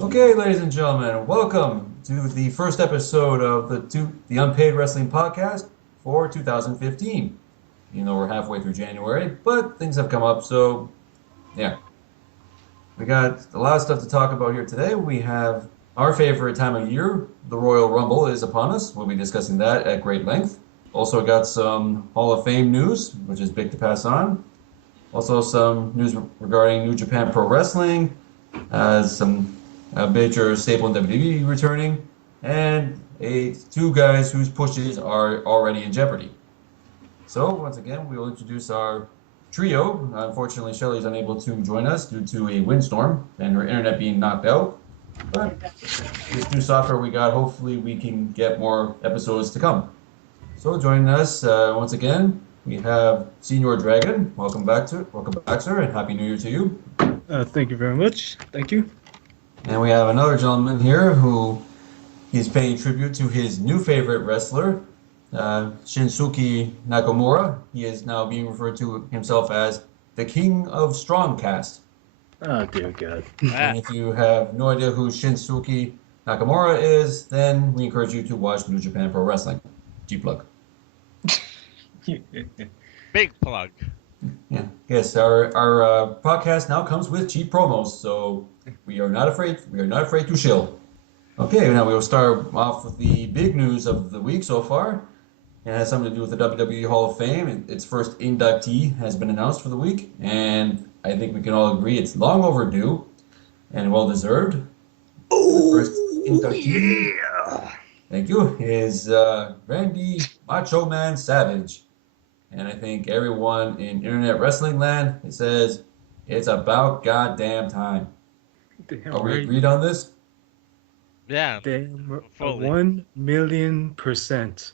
Okay, ladies and gentlemen, welcome to the first episode of the Unpaid Wrestling Podcast for 2015. You know, we're halfway through January, but things have come up, so yeah. We got a lot of stuff to talk about here today. We have our favorite time of year, the Royal Rumble is upon us. We'll be discussing that at great length. Also got some Hall of Fame news, which is big to pass on. Also some news regarding New Japan Pro Wrestling, some major staple in WWE returning, and two guys whose pushes are already in jeopardy. So once again, we will introduce our trio. Unfortunately, Shelley is unable to join us due to a windstorm and her internet being knocked out. But this new software we got, hopefully we can get more episodes to come. So joining us once again, we have Senior Dragon. Welcome back, sir, and Happy New Year to you. Thank you very much. Thank you. And we have another gentleman here who is paying tribute to his new favorite wrestler, Shinsuke Nakamura. He is now being referred to himself as the King of Strongcast. Oh, dear God. And if you have no idea who Shinsuke Nakamura is, then we encourage you to watch New Japan Pro Wrestling. G-plug. Big plug. Yeah. Yes, our podcast now comes with cheap promos, so we are not afraid. We are not afraid to shill. Okay, now we will start off with the big news of the week so far. It has something to do with the WWE Hall of Fame. Its first inductee has been announced for the week, and I think we can all agree it's long overdue and well deserved. Oh, The first inductee, yeah. thank you, is Randy Macho Man Savage. And I think everyone in internet wrestling land says it's about goddamn time. Damn Are we right. agreed on this? Yeah, Damn, fully. 1,000,000%.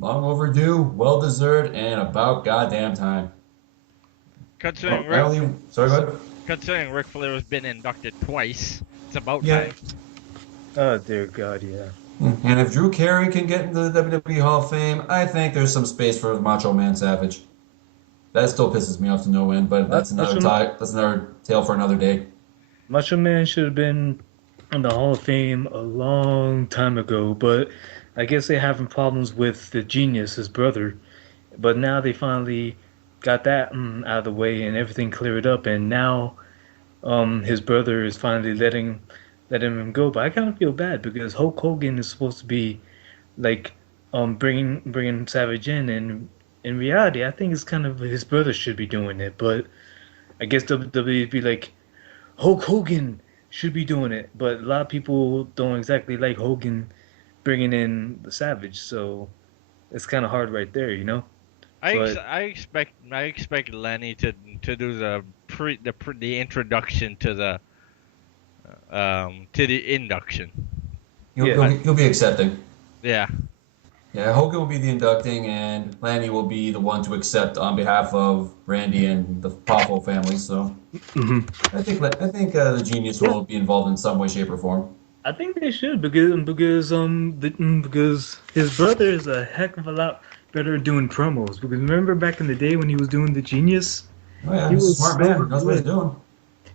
Long overdue, well deserved, and about goddamn time. Considering Well, I only, sorry, go ahead. considering Ric Flair has been inducted twice, it's about Yeah. time. Oh, dear God, yeah. And if Drew Carey can get into the WWE Hall of Fame, I think there's some space for Macho Man Savage. That still pisses me off to no end, but that's another tale for another day. Macho Man should have been in the Hall of Fame a long time ago, but I guess they're having problems with the genius, his brother. But now they finally got that out of the way and everything cleared up, and now his brother is finally letting him go. But I kind of feel bad because Hulk Hogan is supposed to be like bringing Savage in, and in reality, I think it's kind of his brother should be doing it. But I guess WWE be like Hulk Hogan should be doing it, but a lot of people don't exactly like Hogan bringing in the Savage, so it's kind of hard right there, you know. But I expect Lenny to do the introduction to the induction. He'll, yeah, he'll, he'll be accepting. Yeah, Yeah, Hogan will be the inducting, and Lanny will be the one to accept on behalf of Randy and the Poffo family. So mhm. I think the genius Yeah, will be involved in some way, shape, or form. I think they should because his brother is a heck of a lot better at doing promos. Because remember back in the day when he was doing the Genius, Oh yeah, he he's a was smart so man. Knows what he's good.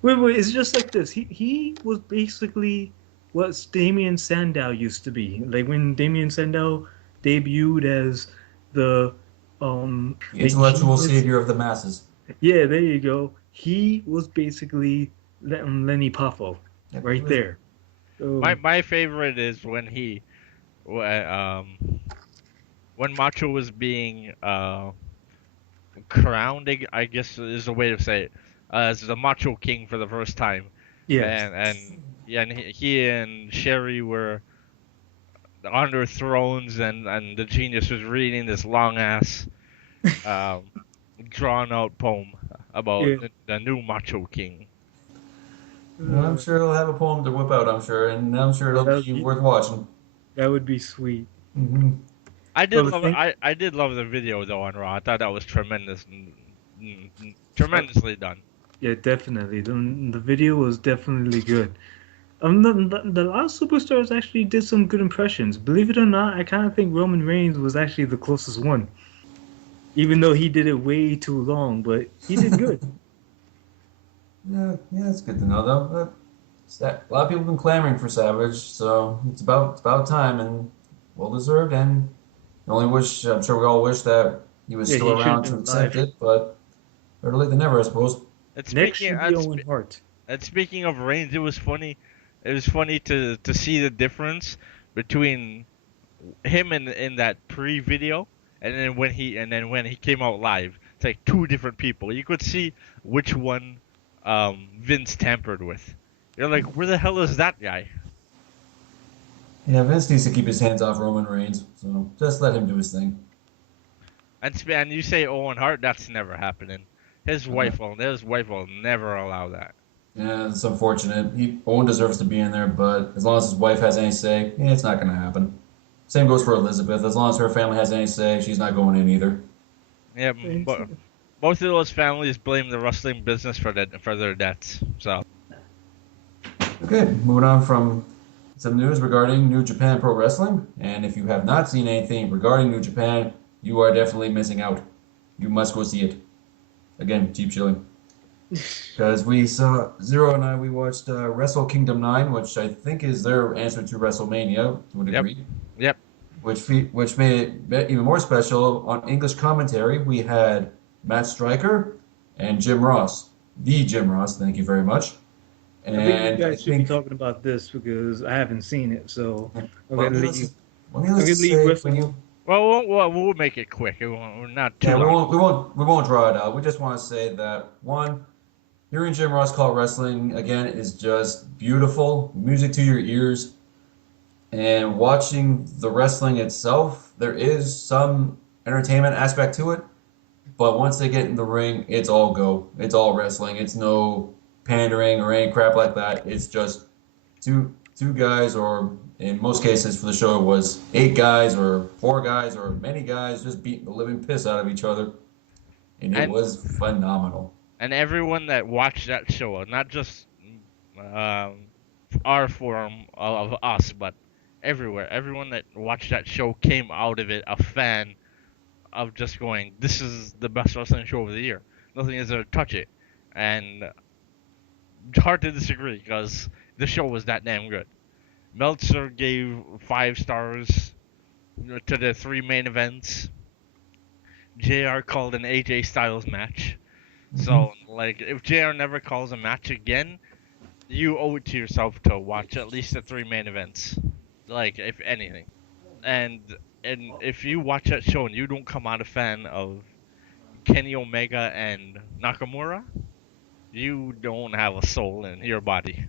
doing. Wait, it's just like this. He was basically what Damien Sandow used to be. Like when Damien Sandow debuted as the The the intellectual genius. savior of the masses. Yeah, there you go. He was basically Lenny Poffo Yep, he right was. there. my So my favorite is wh- when Macho was being crowned, I guess is the way to say it, as the Macho King for the first time, yeah, and he and Sherry were on their thrones, and the genius was reading this long ass um, drawn out poem about yeah. the new Macho King. Well, I'm Uh, sure he'll have a poem to whip out. I'm sure, and I'm sure yeah, it'll be worth watching. that would be sweet. Hmm. Well, the thing, I did love the video though on Raw. I thought that was tremendous, tremendously done. yeah, definitely. The video was definitely good. The last superstars actually did some good impressions. Believe it or not, I kind of think Roman Reigns was actually the closest one, even though he did it way too long. But he did good. Yeah, yeah, it's good to know though. A lot of people have been clamoring for Savage, so it's about time and well deserved. And I only wish I'm sure we all wish that he was Yeah, still he should have around been to accept alive. it, but better late than never, I suppose. And Next speaking should be Owen Hart. and speaking of Reigns, it was funny. It was funny to see the difference between him in that pre-video and then when he came out live. It's like two different people. You could see which one Vince tampered with. You're like, where the hell is that guy? Yeah, Vince needs to keep his hands off Roman Reigns, so just let him do his thing. And you say Owen Hart, that's never happening. Uh, His wife will never allow that. yeah, it's unfortunate. Owen deserves to be in there, but as long as his wife has any say, it's not going to happen. Same goes for Elizabeth. As long as her family has any say, she's not going in either. Yeah, but both of those families blame the wrestling business for their deaths. So Okay, moving on from some news regarding New Japan Pro Wrestling. And if you have not seen anything regarding New Japan, you are definitely missing out. You must go see it. Again, cheap shilling. Because we saw Zero and I, we watched Wrestle Kingdom 9, which I think is their answer to WrestleMania to a yep, degree. yep. Which made it even more special. On English commentary, we had Matt Stryker and Jim Ross, the Jim Ross. Thank you very much. I think you And I guys should be think, talking about this because I haven't seen it. So I'm well, gonna leave. needless I'm to gonna leave say, when Wrestle. you We'll make it quick. We're not too yeah, long. we won't draw it out. We just want to say that one, hearing Jim Ross call wrestling again is just beautiful, music to your ears, and watching the wrestling itself, there is some entertainment aspect to it. But once they get in the ring, it's all go. It's all wrestling. It's no pandering or any crap like that. It's just two guys, or in most cases for the show, it was 8 guys or 4 guys or many guys just beating the living piss out of each other, and it And was phenomenal. and everyone that watched that show, not just um, our forum of us, but everywhere, everyone that watched that show came out of it a fan of just going, this is the best wrestling show of the year. Nothing is gonna touch it, and hard to disagree because the show was that damn good. Meltzer gave 5 stars to the 3 main events. JR called an AJ Styles match. Mhm. So, like, if JR never calls a match again, you owe it to yourself to watch at least the 3 main events. Like, if anything. And if you watch that show and you don't come out a fan of Kenny Omega and Nakamura, you don't have a soul in your body.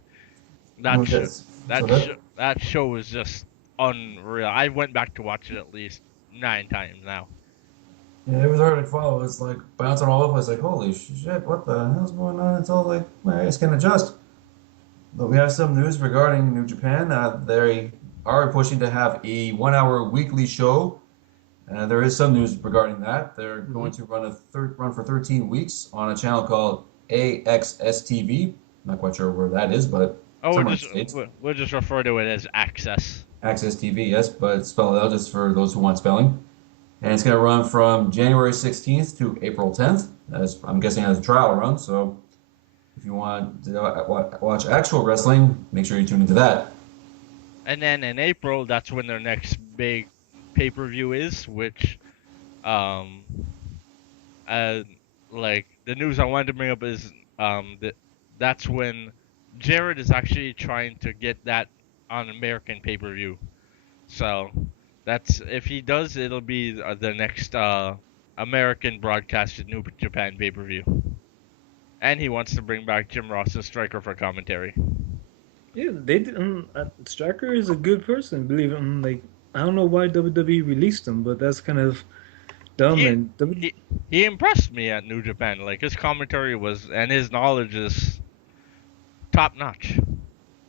That Well, sh- so that that show is just unreal. I went back to watch it at least 9 times now. yeah, it was hard to follow. It's like bouncing all over the place. Like, holy shit, what the hell's going on? It's all like, my eyes can adjust. But we have some news regarding New Japan. They are pushing to have a 1 hour weekly show. There is some news regarding that. They're Mhm. going to run a run for 13 weeks on a channel called AXS-TV. Not quite sure where that is, but Oh, somewhere in the States. we'll just refer to it as Access. Access TV, yes, but spell it out just for those who want spelling. And it's going to run from January 16th to April 10th. As I'm guessing as a trial run. So if you want to watch actual wrestling, make sure you tune into that. And then in April, that's when their next big pay-per-view is, which um uh like the news I wanted to bring up is that's when Jared is actually trying to get that on American pay-per-view. So that's if he does, it'll be the next American broadcasted New Japan pay-per-view. And he wants to bring back Jim Ross and Striker for commentary. Yeah, they did. Striker is a good person. Believe it. Like I don't know why WWE released him, but that's kind of dumb. He And he he impressed me at New Japan. Like his commentary was and his knowledge is top notch. yeah,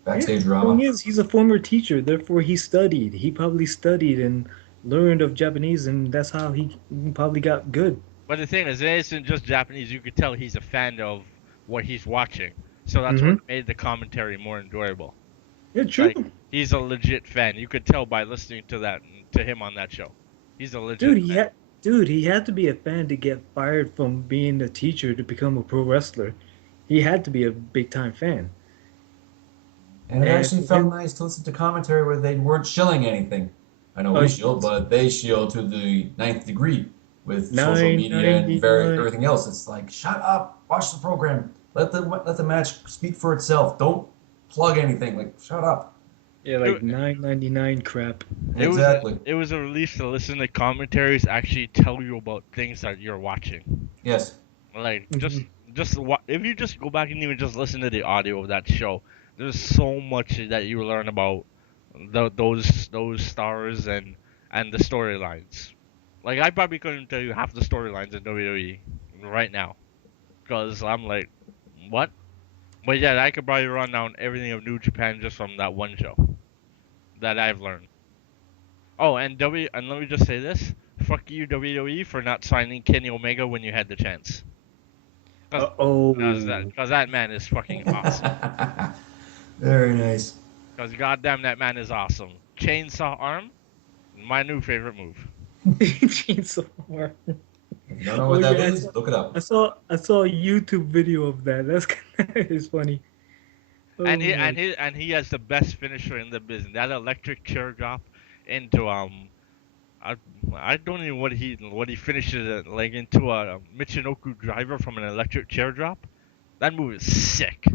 Backstage the thing drama. is, he's a former teacher. Therefore, he studied. He probably studied and learned of Japanese, and that's how he probably got good. But the thing is, it isn't just Japanese. You could tell he's a fan of what he's watching. So that's what Mm-hmm. made the commentary more enjoyable. Yeah, true. Like he's a legit fan. You could tell by listening to him on that show. He's a legit Dude, he fan. had dude, he had to be a fan to get fired from being a teacher to become a pro wrestler. He had to be a big time fan. And it And actually felt nice to listen to commentary where they weren't shilling anything. I know we shield, but they shield to the ninth degree with social media and 999. everything else. It's like, shut up, watch the program, let the match speak for itself. Don't plug anything. Like, shut up. Yeah, like It, 999 crap. it was Exactly. it was a relief to listen to commentaries actually tell you about things that you're watching. Yes. Like Hmm. if you just go back and even just listen to the audio of that show, there's so much that you learn about those stars and the storylines. Like I probably couldn't tell you half the storylines in WWE right now because I'm like, what? But yeah, I could probably run down everything of New Japan just from that one show that I've learned. Oh, and let me just say this: fuck you WWE for not signing Kenny Omega when you had the chance. Uh-oh. Cause that man is fucking awesome. Very nice. Cause goddamn that man is awesome. Chainsaw arm, my new favorite move. Chainsaw War. If you don't know Oh what that yeah, is, look it up. I saw a YouTube video of that. That's kind of funny. Oh my. And he has the best finisher in the business. That electric chair drop into I, I don't even what he finishes it like into a Michinoku driver from an electric chair drop. That move is sick.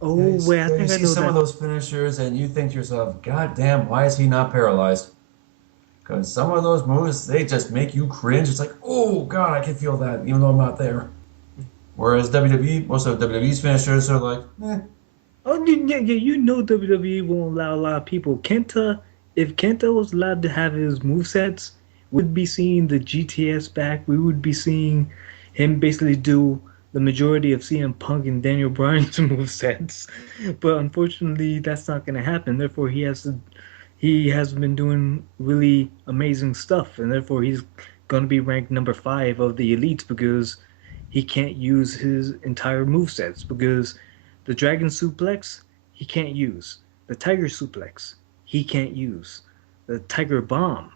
Oh Yeah, wait, I yeah, you think I see know some of that. those finishers and you think to yourself, God damn, why is he not paralyzed? Because some of those moves, they just make you cringe. It's like, oh, God, I can feel that, even though I'm not there. Whereas WWE, most of WWE's finishers are like, eh. Oh yeah, yeah, you know WWE won't allow a lot of people. Kenta, if Kenta was allowed to have his movesets, we'd be seeing the GTS back. We would be seeing him basically do the majority of CM Punk and Daniel Bryan's movesets. But unfortunately, that's not going to happen. Therefore, he has been doing really amazing stuff, and therefore he's going to be ranked number 5 of the elites because he can't use his entire movesets because the dragon suplex he can't use, the tiger suplex he can't use, the tiger bomb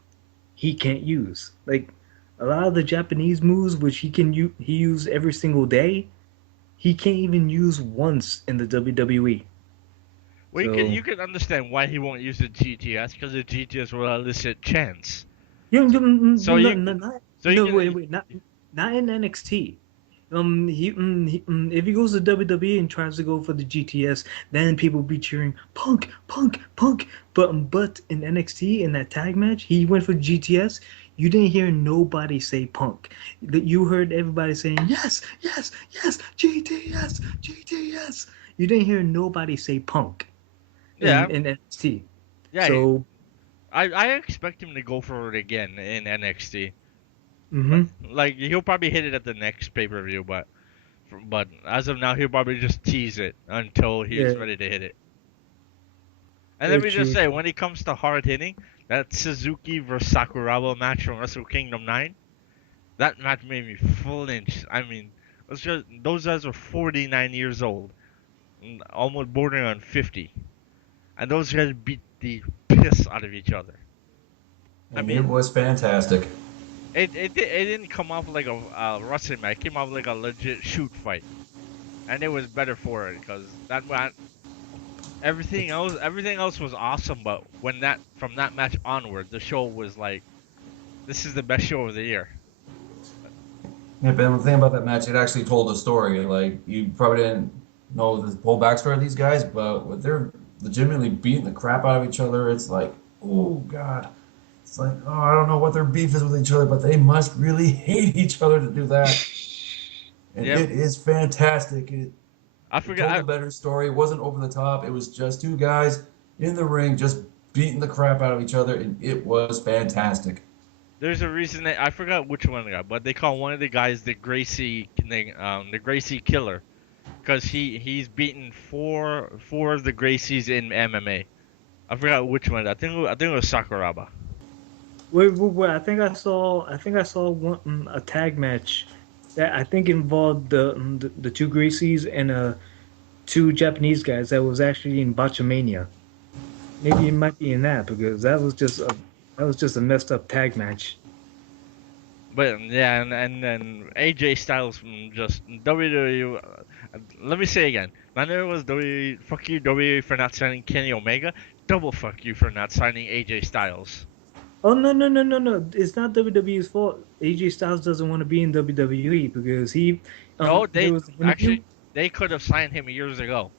he can't use. Like a lot of the Japanese moves, which he used every single day, he can't even use once in the WWE. Well, So you can understand why he won't use the GTS because the GTS will elicit chance. you So know, so no, you no, not, so you no, can wait, not in NXT. If he goes to WWE and tries to go for the GTS, then people be cheering Punk, Punk, Punk. But in NXT in that tag match, he went for GTS. You didn't hear nobody say Punk. You heard everybody saying yes, yes, yes, GTS, GTS. You didn't hear nobody say Punk yeah in NXT. yeah. So, I expect him to go for it again in NXT. hmm Like he'll probably hit it at the next pay per view, but as of now he'll probably just tease it until he's yeah, ready to hit it. And let very me just true. say, when it comes to hard hitting, that Suzuki versus Sakuraba match from Wrestle Kingdom 9, that match made me flinch. I mean, those guys are 49 years old, almost bordering on 50, and those guys beat the piss out of each other. I And it mean, was fantastic. it didn't come off like a wrestling match. It came off like a legit shoot fight, and it was better for it because that match, everything else was awesome. But when that from that match onward, the show was like, this is the best show of the year. Yeah, but the thing about that match, it actually told a story. Like, you probably didn't know the whole backstory of these guys, but when they're legitimately beating the crap out of each other, it's like, oh, God. It's like, oh, I don't know what their beef is with each other, but they must really hate each other to do that. And Yeah, it is fantastic. I It forgot. told a better story. It wasn't over the top. It was just two guys in the ring just beating the crap out of each other, and it was fantastic. There's a reason that I forgot which one they got, but they call one of the guys the Gracie Killer, because he's beaten four of the Gracies in MMA. I forgot which one. I think it was Sakuraba. Wait. I think I saw one a tag match that I think involved the two Gracies and two Japanese guys that was actually in Botchamania. Maybe it might be in that because that was just a messed up tag match. But yeah, and then AJ Styles from just WWE. Let me say again. My name was WWE. Fuck you, WWE, for not signing Kenny Omega. Double fuck you for not signing AJ Styles. Oh no no no no no! It's not WWE's fault. AJ Styles doesn't want to be in WWE because No, there they was an interview. actually they could have signed him years ago,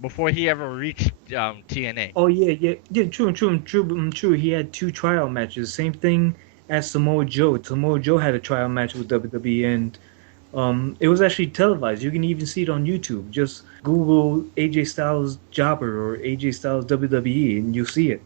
before he ever reached TNA. Oh yeah. True. He had two tryout matches. Same thing as Samoa Joe. Samoa Joe had a tryout match with WWE, and it was actually televised. You can even see it on YouTube. Just Google AJ Styles Jobber or AJ Styles WWE, and you'll see it.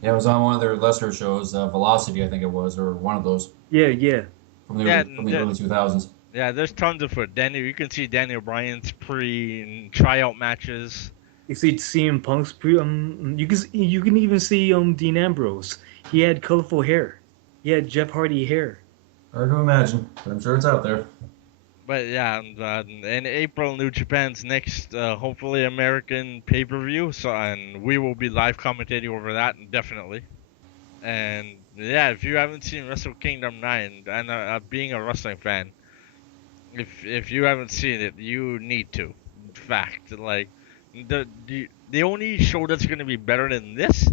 Yeah, it was on one of their lesser shows, Velocity, I think it was, or one of those Yeah. Yeah, from the early 2000s. yeah. There's tons of it. Daniel, you can see Daniel Bryan's pre and tryout matches. You see CM Punk's pre. You can even see Dean Ambrose. He had colorful hair. He had Jeff Hardy hair. Hard to imagine, but I'm sure it's out there. But yeah, in April, New Japan's next, hopefully American pay-per-view. So, and we will be live commentating over that, definitely. And yeah, if you haven't seen Wrestle Kingdom 9, and being a wrestling fan, if you haven't seen it, you need to. In fact, like the only show that's gonna be better than this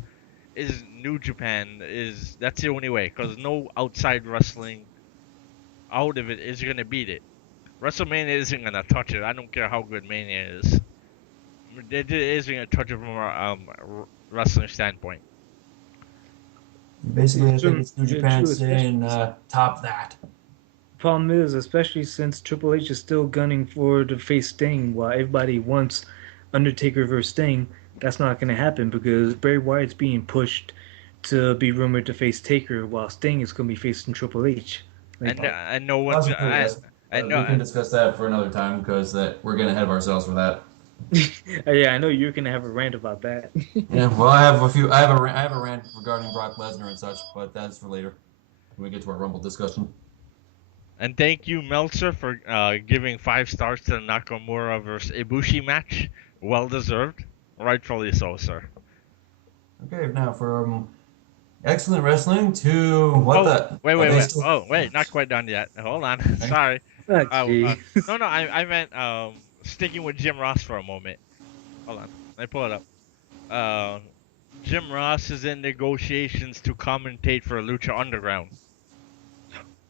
is New Japan. That's the only way, because no outside wrestling out of it is gonna beat it. WrestleMania isn't gonna touch it. I don't care how good Mania is. It isn't gonna touch it from a wrestling standpoint. Basically, I think it's New Yeah, Japan true, saying top that. Problem is, especially since Triple H is still gunning for to face Sting, while everybody wants Undertaker versus Sting, that's not going to happen because Bray Wyatt's being pushed to be rumored to face Taker, while Sting is going to be facing Triple H. Like, And no one's Possibly, yes. I We know. can discuss that for another time because we're getting ahead of ourselves for that. yeah, I know you're going to have a rant about that. Yeah, well, I have a few. I have a rant regarding Brock Lesnar and such, but that's for later when we get to our Rumble discussion. And thank you, Meltzer, for giving 5 stars to the Nakamura versus Ibushi match. Well deserved, rightfully so, sir. Okay, now from excellent wrestling to what the? Wait. Oh, wait, not quite done yet. Hold on. Sorry. Oh, gee. No, I meant sticking with Jim Ross for a moment. Hold on. Let me pull it up. Jim Ross is in negotiations to commentate for Lucha Underground.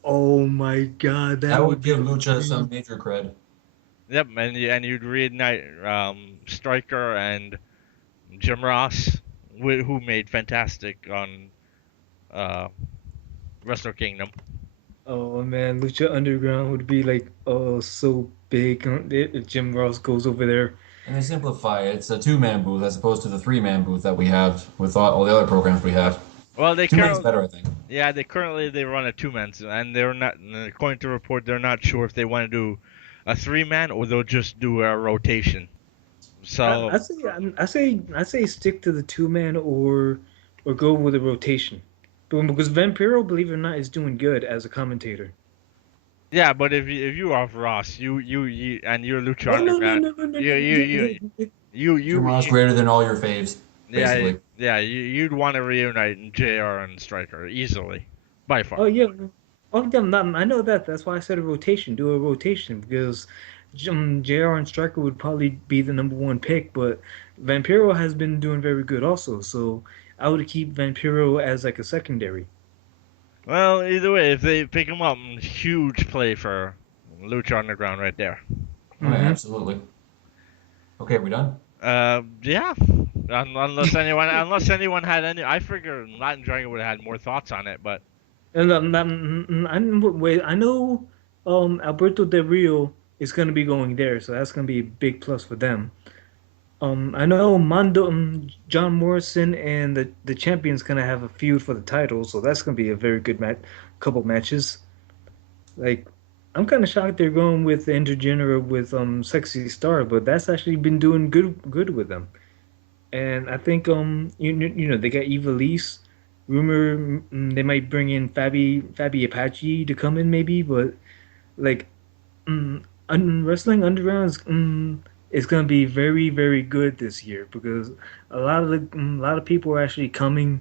Oh my God, That would give Lucha some major cred. Yep, and you'd reunite Stryker and Jim Ross, who made fantastic on Wrestle Kingdom. Oh man, Lucha Underground would be like so big if Jim Ross goes over there. And they simplify it. It's a two-man booth as opposed to the three-man booth that we have with all the other programs we have. Well, they Two-man's better, I think. Yeah, they run a 2-man, and they're not. According to report, they're not sure if they want to do a 3-man or they'll just do a rotation. So I say stick to the 2-man or go with a rotation. Because Vampiro, believe it or not, is doing good as a commentator. yeah, but if you are Ross, you and you're Lucha Underground, you Jim Ross greater than all your faves, basically. yeah, you'd want to reunite JR and Stryker easily, by far. Oh yeah, I know that. That's why I said a rotation. Do a rotation because JR and Stryker would probably be the number one pick, but Vampiro has been doing very good also. So I would keep Vampiro as like a secondary. Well, either way, if they pick him up, huge play for Lucha Underground right there. Oh, yeah, absolutely. Okay, we done? Yeah. Unless anyone had any, I figure Latin Dragon would have had more thoughts on it, but. And I know Alberto Del Rio is going to be going there, so that's going to be a big plus for them. I know John Morrison and the champion's going to have a feud for the title, so that's going to be a very good couple matches. Like, I'm kind of shocked they're going with the intergender with Sexy Star, but that's actually been doing good with them. And I think you know they got Eva Lise. Rumor they might bring in Fabi Apache to come in maybe, but like Wrestling Underground is gonna be very good this year because a lot of people are actually coming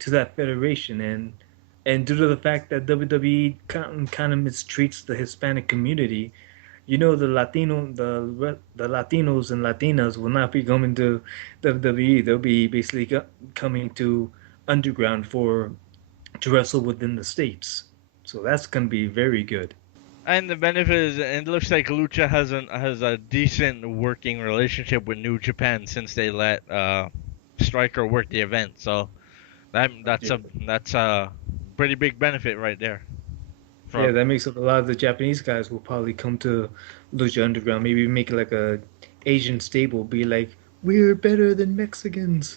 to that federation, and And due to the fact that WWE kind of mistreats the Hispanic community, you know the Latinos and Latinas will not be coming to WWE. They'll be basically coming to Underground for to wrestle within the states. So that's gonna be very good. And the benefit is, it looks like Lucha has a decent working relationship with New Japan since they let Striker work the event. So Yeah. that's a pretty big benefit right there. Yeah, From that makes up a lot of the Japanese guys will probably come to Lucha Underground. Maybe make it like a Asian stable, be like, we're better than Mexicans.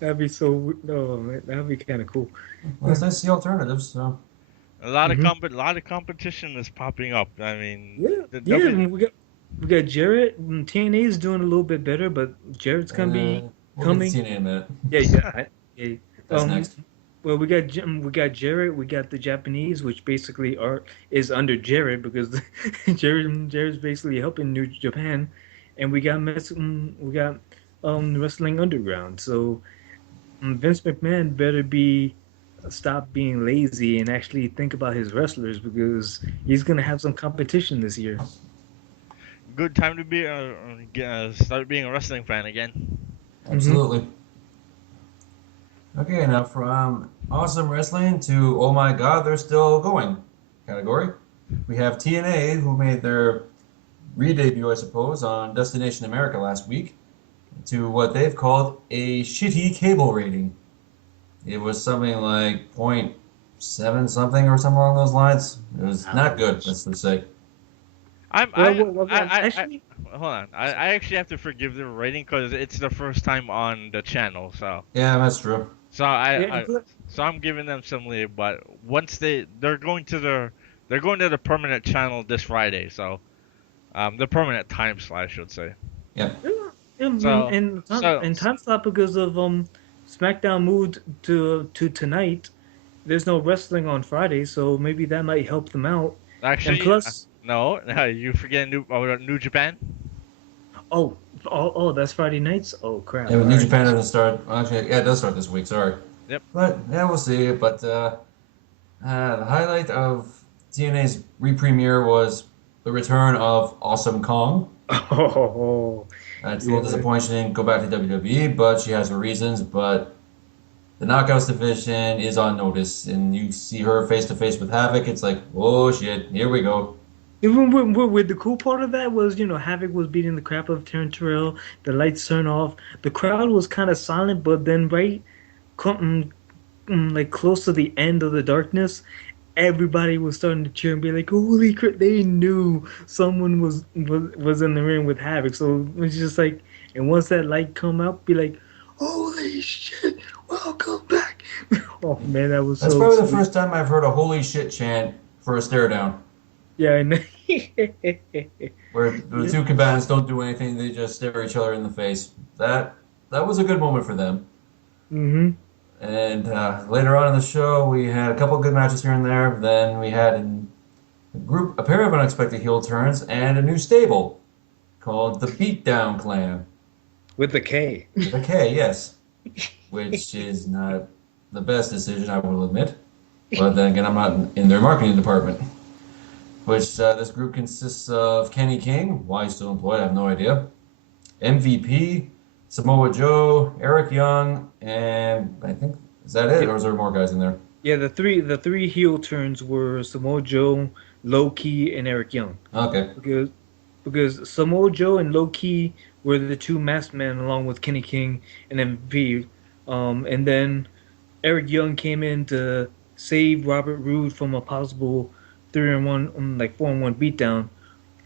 That'd be so, no, man, that'd be kind of cool. Well, it's nice to see alternatives. So Hmm. a lot of competition is popping up. I mean, Yeah, the yeah. W We got Jarrett. TNA is doing a little bit better, but Jarrett's gonna be we'll get to coming. TNA in a minute. Yeah, yeah. Yeah. That's Um, next. well, we got Jarrett. We got the Japanese, which basically are is under Jarrett because Jarrett's basically helping New Japan, and we got Wrestling Underground. So Vince McMahon better be stop being lazy and actually think about his wrestlers because he's gonna have some competition this year. good time to be start being a wrestling fan again. Hmm. Absolutely. Okay, now from awesome wrestling to oh my god, they're still going category. We have TNA who made their re-debut, I suppose, on Destination America last week to what they've called a shitty cable rating. It was something like point seven something or something along those lines. It was not good, Ouch. let's just say. I'm I Actually, hold on. I actually have to forgive the rating because it's the first time on the channel. Yeah, that's true. So yeah, and so I'm giving them some leave. But once they're going to the permanent channel this Friday. So the permanent time slot, I should say. Yeah. yeah, yeah, So so and time slot because of SmackDown moved to tonight. There's no wrestling on Friday, so maybe that might help them out. And actually plus, no, you forget New Japan. oh, that's Friday nights. Oh crap! Yeah, but All New right. Japan doesn't start. Well, actually, yeah, it does start this week. Sorry, Yep. but yeah, we'll see. But the highlight of TNA's re-premiere was the return of Awesome Kong. Oh, It's a yeah. little disappointing she didn't go back to WWE, but she has her reasons. But the Knockouts division is on notice, and you see her face to face with Havoc. It's like, oh shit, here we go. Even with the cool part of that was, Havoc was beating the crap out of Terrence Terrell. The lights turned off. The crowd was kind of silent, but then come, like close to the end of the darkness, everybody was starting to cheer and be like, "Holy crap!" They knew someone was in the ring with Havoc. So it was just like, and once that light come up, be like, "Holy shit! Welcome back!" Oh man, that was That's so probably the sweet. first time I've heard a holy shit chant for a stare down, Yeah, I know. where the Yeah. two combatants don't do anything; they just stare each other in the face. That was a good moment for them. Hmm. And later on in the show, we had a couple good matches here and there. Then we had a pair of unexpected heel turns and a new stable called the Beatdown Clan With the K. with a K, yes, which is not the best decision, I will admit. But then again, I'm not in their marketing department. Which this group consists of Kenny King, why he's still employed, I have no idea. MVP, Samoa Joe, Eric Young, and I think is that it, Yeah, or is there more guys in there? yeah. The three heel turns were Samoa Joe, Low Key, and Eric Young. Okay. Because Samoa Joe and Low Key were the two masked men along with Kenny King and MVP. And then Eric Young came in to save Robert Roode from a possible 3-on-1, like 4-on-1 beatdown,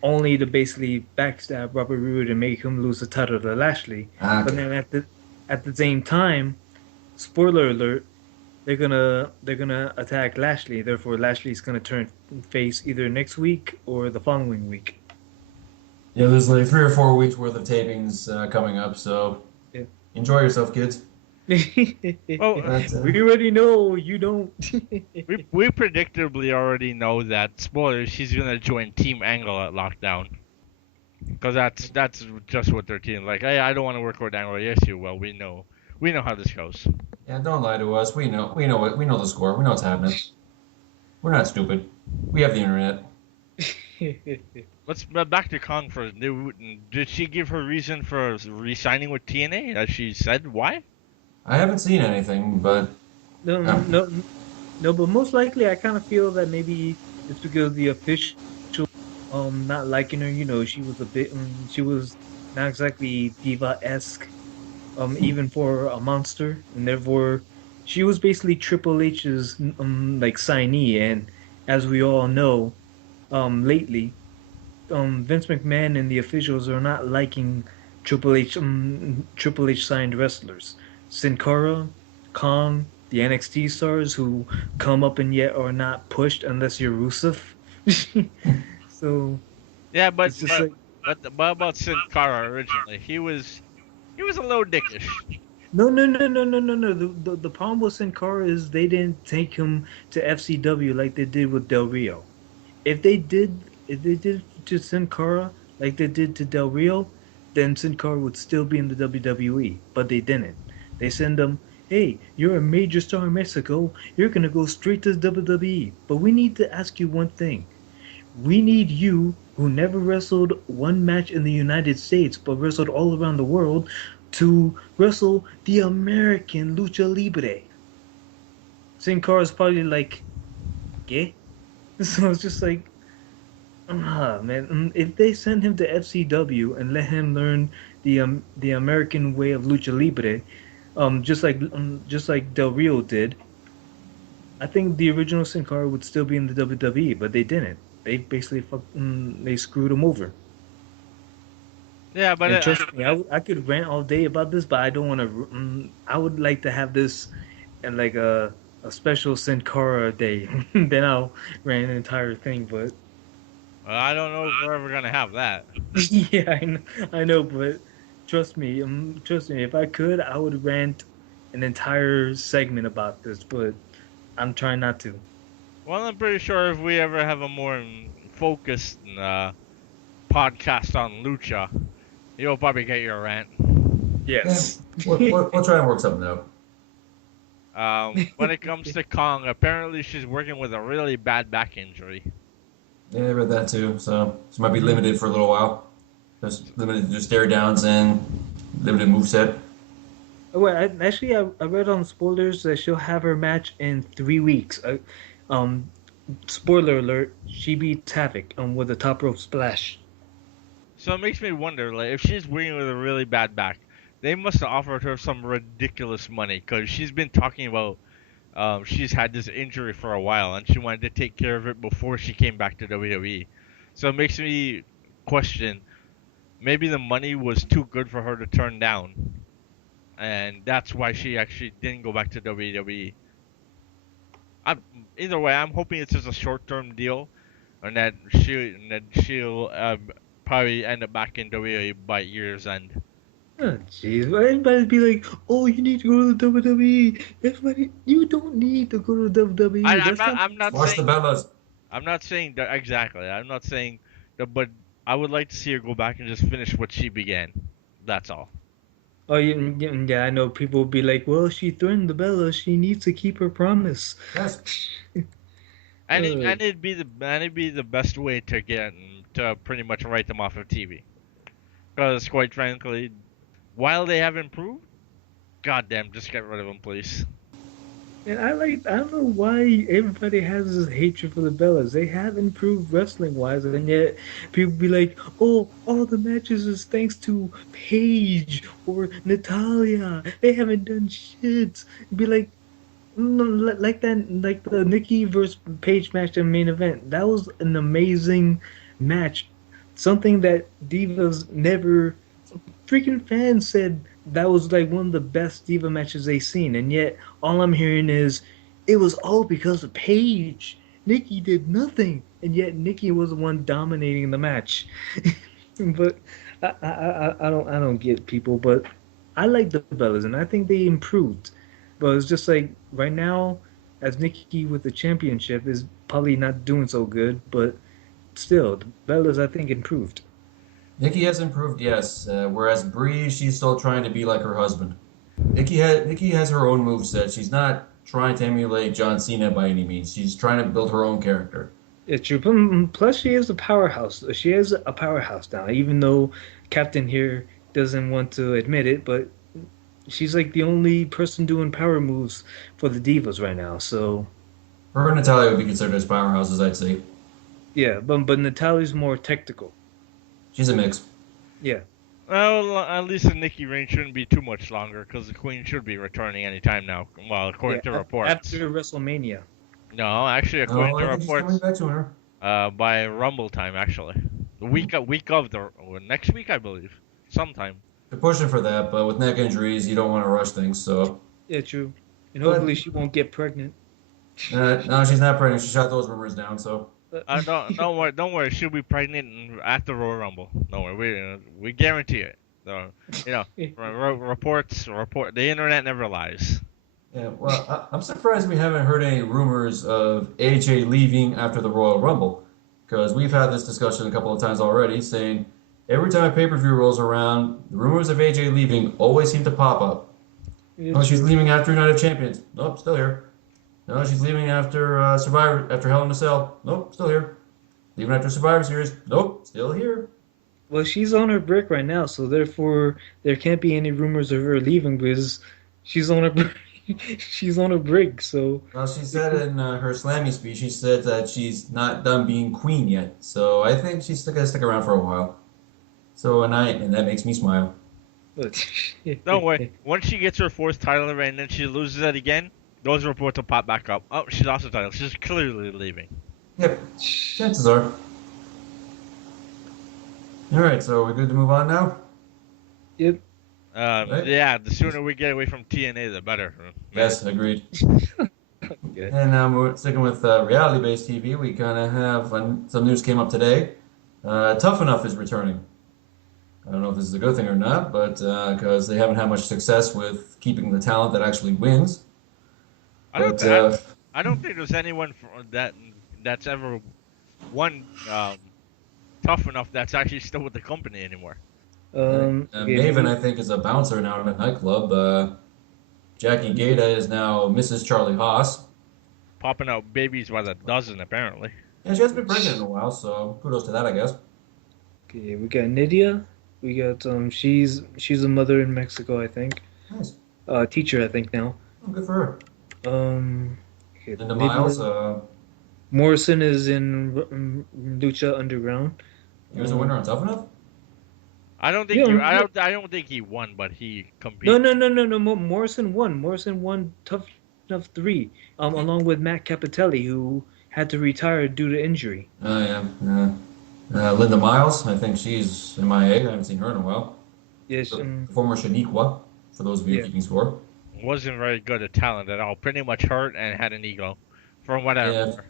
only to basically backstab Robert Roode and make him lose the title to Lashley. But Okay. then at the same time, spoiler alert, they're gonna attack Lashley. Therefore, Lashley's gonna turn face either next week or the following week. Yeah, there's like 3 or 4 weeks worth of tapings coming up, so Yeah. enjoy yourself, kids. Well, But We already know you don't. we predictably already know that spoiler. She's gonna join Team Angle at Lockdown. Because that's just what their team like. Hey, I don't want to work with Angle. Yes, you will. We know how this goes. Yeah, don't lie to us. We know the score. We know what's happening. We're not stupid. We have the internet. Let's back to Kong first. Did she give her reason for re-signing with TNA? As she said, why? I haven't seen anything, but No, um, no, no, but most likely I kind of feel that maybe it's because the official not liking her. She was a bit she was not exactly diva-esque even for a monster, and therefore she was basically Triple H's like signee. And as we all know, lately Vince McMahon and the officials are not liking Triple H signed wrestlers. Sin Cara, Kong, the NXT stars who come up and yet are not pushed unless you're Rusev. So Yeah, but it's just but like but about Sin Cara originally, he was a little dickish. no. The problem with Sin Cara is they didn't take him to FCW like they did with Del Rio. If they did to Sin Cara like they did to Del Rio, then Sin Cara would still be in the WWE. But they didn't. They send him, hey, you're a major star in Mexico. You're gonna go straight to the WWE. But we need to ask you one thing. We need you, who never wrestled one match in the United States but wrestled all around the world, to wrestle the American Lucha Libre. Sin Cara is probably like, gay? So it's just like, man, if they send him to FCW and let him learn the American way of lucha libre, just like Del Rio did, I think the original Sin Cara would still be in the WWE, but they didn't. They basically they screwed him over. Yeah, but And trust me, I could rant all day about this, but I don't want to. I would like to have this and like a special Sin Cara day. Then I'll rant an entire thing, but. I don't know if we're ever gonna have that. Yeah, I know, but trust me. If I could, I would rant an entire segment about this, but I'm trying not to. Well, I'm pretty sure if we ever have a more focused podcast on lucha, you'll probably get your rant. yeah, Yes. we'll try and work something out. When it comes to Kong, apparently she's working with a really bad back injury. Yeah, I read that too. So she might be limited for a little while. Just limited to just stare downs and limited moveset. Well, I read on spoilers that she'll have her match in 3 weeks. Um, Spoiler alert: she beats Havoc with a top rope splash. So it makes me wonder, like, if she's working with a really bad back, they must have offered her some ridiculous money because she's been talking about she's had this injury for a while and she wanted to take care of it before she came back to WWE. So it makes me question maybe the money was too good for her to turn down, and that's why she actually didn't go back to WWE. I'm, either way, I'm hoping it's just a short-term deal, and that she'll probably end up back in WWE by year's end. Oh, jeez. Why everybody be like, "Oh, you need to go to the WWE." Everybody, you don't need to go to the I, WWE. I'm That's not. not. I'm not Watch the saying. Bellas. I'm not saying that exactly. I'm not saying that, but I would like to see her go back and just finish what she began. That's all. Oh, yeah. I know people will be like, "Well, she threatened the Bella. She needs to keep her promise." Yes. And it, Uh, and it'd be the best way to get to pretty much write them off of TV. Because quite frankly, while they have improved, goddamn, just get rid of them, please. and I don't know why everybody has this hatred for the Bellas. They have improved wrestling wise, and yet people be like, "Oh, all the matches is thanks to Paige or Natalia. They haven't done shit." Be like, no, like that, like the Nikki versus Paige match in main event. That was an amazing match. Something that Divas never. Freaking fans said that was like one of the best Diva matches they've seen, and yet all I'm hearing is it was all because of Paige. Nikki did nothing, and yet Nikki was the one dominating the match. But I don't get people, but I like the Bellas, and I think they improved. But it's just like right now, as Nikki with the championship is probably not doing so good, but still, the Bellas I think improved. Nikki has improved, yes. Whereas Bree, she's still trying to be like her husband. Nikki has her own moveset. She's not trying to emulate John Cena by any means. She's trying to build her own character. It's true. Plus, she is a powerhouse. She is a powerhouse now, even though Captain here doesn't want to admit it. But she's like the only person doing power moves for the Divas right now. So Her and Natalia would be considered as powerhouses, I'd say. yeah, but Natalia's more technical. She's a mix. Yeah. Well, at least the Nikki reign shouldn't be too much longer because the Queen should be returning anytime now. Well, according to reports. After WrestleMania. No, actually, according to I think she's coming reports, back sooner. by Rumble time, actually, the week of the or next week, I believe, sometime. They're pushing for that, but with neck injuries, you don't want to rush things. So, Yeah, true. And But- hopefully she won't get pregnant. no, she's not pregnant. She shot those rumors down. So, Don't worry. She'll be pregnant at the Royal Rumble. Don't worry. We guarantee it. So, reports. The internet never lies. yeah. Well, I'm surprised we haven't heard any rumors of AJ leaving after the Royal Rumble, because we've had this discussion a couple of times already, saying every time a pay-per-view rolls around, the rumors of AJ leaving always seem to pop up. Oh, she's leaving after Night of Champions. Nope, still here. No, she's leaving after Survivor, after Hell in a Cell. Nope, still here. Leaving after Survivor Series. Nope, still here. Well, she's on her break right now, so therefore there can't be any rumors of her leaving because she's on her she's on a break. So Well, she said in her Slammy speech, she said that she's not done being queen yet. So I think she's still gonna stick around for a while. So and that makes me smile. but Don't worry. Once she gets her fourth title reign and then she loses it again, those reports will pop back up. Oh, she lost the title. She's clearly leaving. Yep, chances are. All right, so we're good to move on now. Yep. Right. Yeah, the sooner we get away from TNA, the better. Yes, agreed. Okay. And now we're sticking with reality-based TV. We kind of have some news came up today. Tough Enough is returning. I don't know if this is a good thing or not, but because they haven't had much success with keeping the talent that actually wins. I don't think there's anyone that's ever won Tough Enough that's actually still with the company anymore. Okay. Maven, I think, is a bouncer now in a nightclub. Jackie Gata is now Mrs. Charlie Haas. Popping out babies by the dozen, apparently. Yeah, she hasn't been pregnant in a while, so kudos to that, I guess. Okay, we got Nydia. We got she's a mother in Mexico, I think. Nice. Teacher, I think now. Oh, good for her. Okay, Linda maybe Miles, Morrison is in Lucha Underground. he was a winner on Tough Enough? I don't think I don't think he won, but he No, competed. Morrison won. Morrison won Tough Enough 3, along with Matt Capitelli, who had to retire due to injury. Oh, yeah. Linda Miles, I think she's MIA. I haven't seen her in a while. Yes. The former Shaniqua, for those of you Yeah. keeping score. Wasn't very good at talent at all. Pretty much hurt and had an ego, from what I Yeah. remember.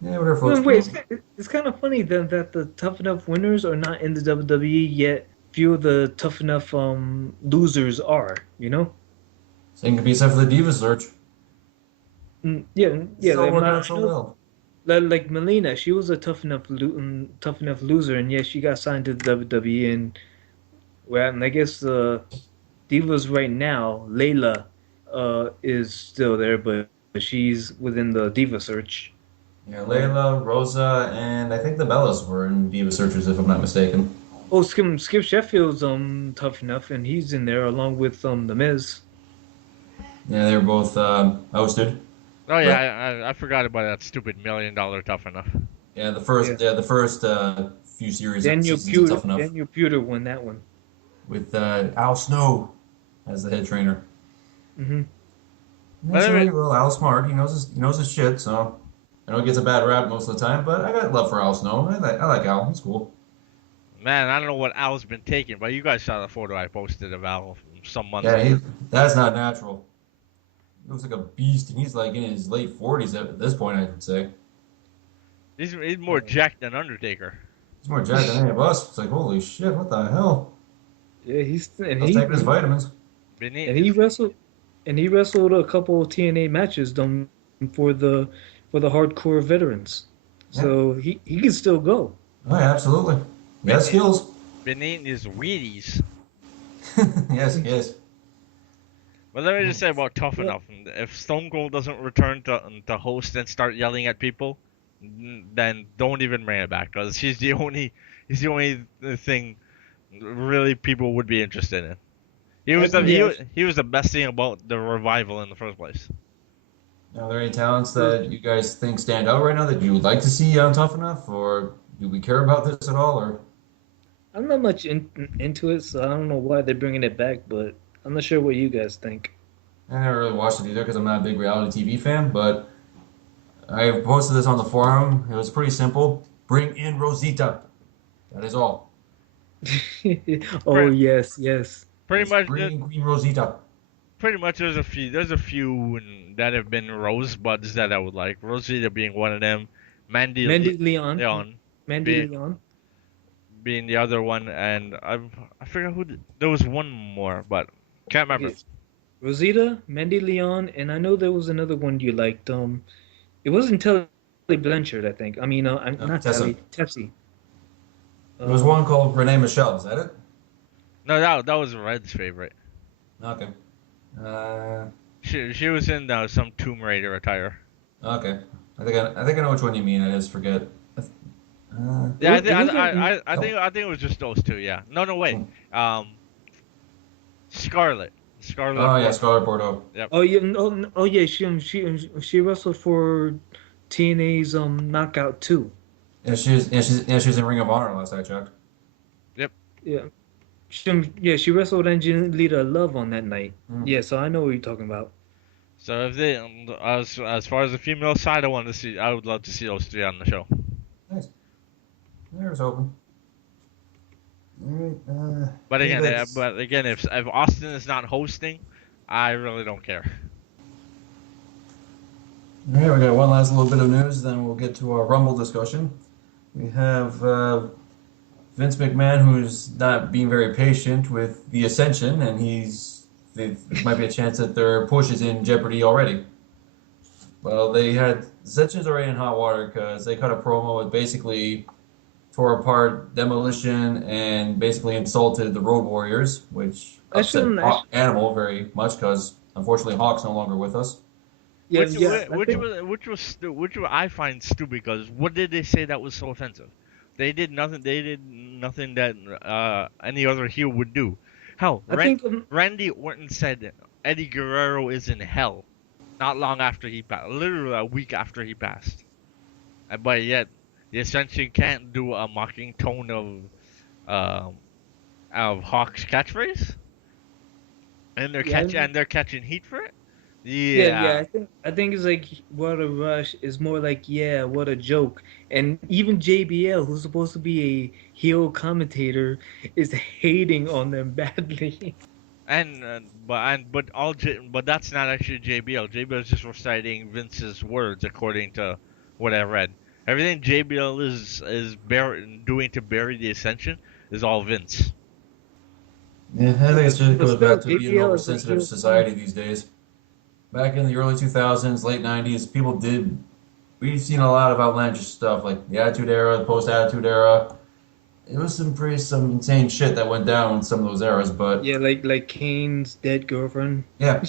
Yeah, whatever folks. Wait, it's kind of funny that the Tough Enough winners are not in the WWE yet. Few of the Tough Enough losers are. You know. Same could be said for the Diva search. Yeah. Still Like, working I out so know- well. like Melina, she was a Tough Enough loser, and yes, she got signed to the WWE. And well, and I guess the Divas right now, Layla, is still there, but she's within the Diva search. Yeah, Layla, Rosa, and I think the Bellas were in Diva Searchers, if I'm not mistaken. Oh, Skip Sheffield's Tough Enough, and he's in there along with the Miz. Yeah, they were both ousted. Oh yeah, I forgot about that stupid $1 million Tough Enough. Yeah, the first few series Daniel seasons of Tough Enough Pewter won that one. with Al Snow as the head trainer. Hmm. But That's I mean- right, well, Al's smart. He knows his shit. So I know he gets a bad rap most of the time, but I got love for Al Snow. I like Al. He's cool. Man, I don't know what Al's been taking, but you guys saw the photo I posted of Al some months Yeah, ago. that's not natural. He looks like a beast, and he's like in his late 40s at this point, I would say. He's more jacked than Undertaker. He's more jacked than any of us. It's like, holy shit, what the hell? Yeah, he's and He's taking his vitamins. he wrestled a couple of TNA matches done for the hardcore veterans. So he can still go. Oh, yeah, absolutely. He has skills. Been eating his Wheaties. Yes, he is. But let me just say about Tough Enough. If Stone Cold doesn't return to host and start yelling at people, then don't even bring it back, because he's the only thing really people would be interested in. He was the best thing about the revival in the first place. Are there any talents that you guys think stand out right now that you would like to see on Tough Enough, or do we care about this at all? Or I'm not much into it, so I don't know why they're bringing it back, but I'm not sure what you guys think. I never really watched it either because I'm not a big reality TV fan. But I posted this on the forum. It was pretty simple. Bring in Rosita. That is all. Oh yes, yes. Pretty Just much, bring in Queen Rosita. there's a few that have been rosebuds that I would like. Rosita being one of them. Mandy Leon. Leon Mandy being Leon. the other one, and I forgot there was one more, but can't remember. Yes. Rosita, Mandy Leon, and I know there was another one you liked. It wasn't Tully Blanchard, I think. I mean, I'm No, not Tessa. Tully, Tepsi. There was one called Renee Michelle. Is that it? No, that was Red's favorite. Okay. She was in some Tomb Raider attire. Okay. I think I know which one you mean. I just forget. Yeah, I think it was just those two. Yeah. No, wait. Scarlett. Oh yeah, Scarlett Bordeaux. Yep. Oh yeah, oh yeah. She wrestled for TNA's Knockout 2. Yeah, she was in Ring of Honor last I checked. Yep. Yeah. She wrestled Angelina Love on that night. Mm. Yeah, so I know what you're talking about. So if they, as far as the female side, I would love to see those three on the show. Nice. There's open. All right. But again, if Austin is not hosting, I really don't care. All right, we got one last little bit of news, then we'll get to our Rumble discussion. We have Vince McMahon, who's not being very patient with the Ascension, and there might be a chance that their push is in jeopardy already. Well, Ascension's already in hot water because they cut a promo that basically tore apart Demolition and basically insulted the Road Warriors, which upset Animal very much because unfortunately Hawk's no longer with us. Yeah, Which I find stupid, because what did they say that was so offensive? They did nothing. They did nothing that any other heel would do. Hell, Randy Orton said Eddie Guerrero is in hell, not long after he passed, literally a week after he passed. But yet, the Ascension can't do a mocking tone of Hawk's catchphrase, and they're catching heat for it. Yeah. I think it's like what a rush is more like, yeah, what a joke. And even JBL, who's supposed to be a heel commentator, is hating on them badly. But that's not actually JBL. JBL is just reciting Vince's words according to what I read. Everything JBL is doing to bury the Ascension is all Vince. Yeah, I think it just goes back to being an oversensitive society these days. Back in the early 2000s, late 90s, we've seen a lot of outlandish stuff, like the Attitude Era, the Post-Attitude Era. It was some insane shit that went down in some of those eras, but... Yeah, like Kane's dead girlfriend. Yeah.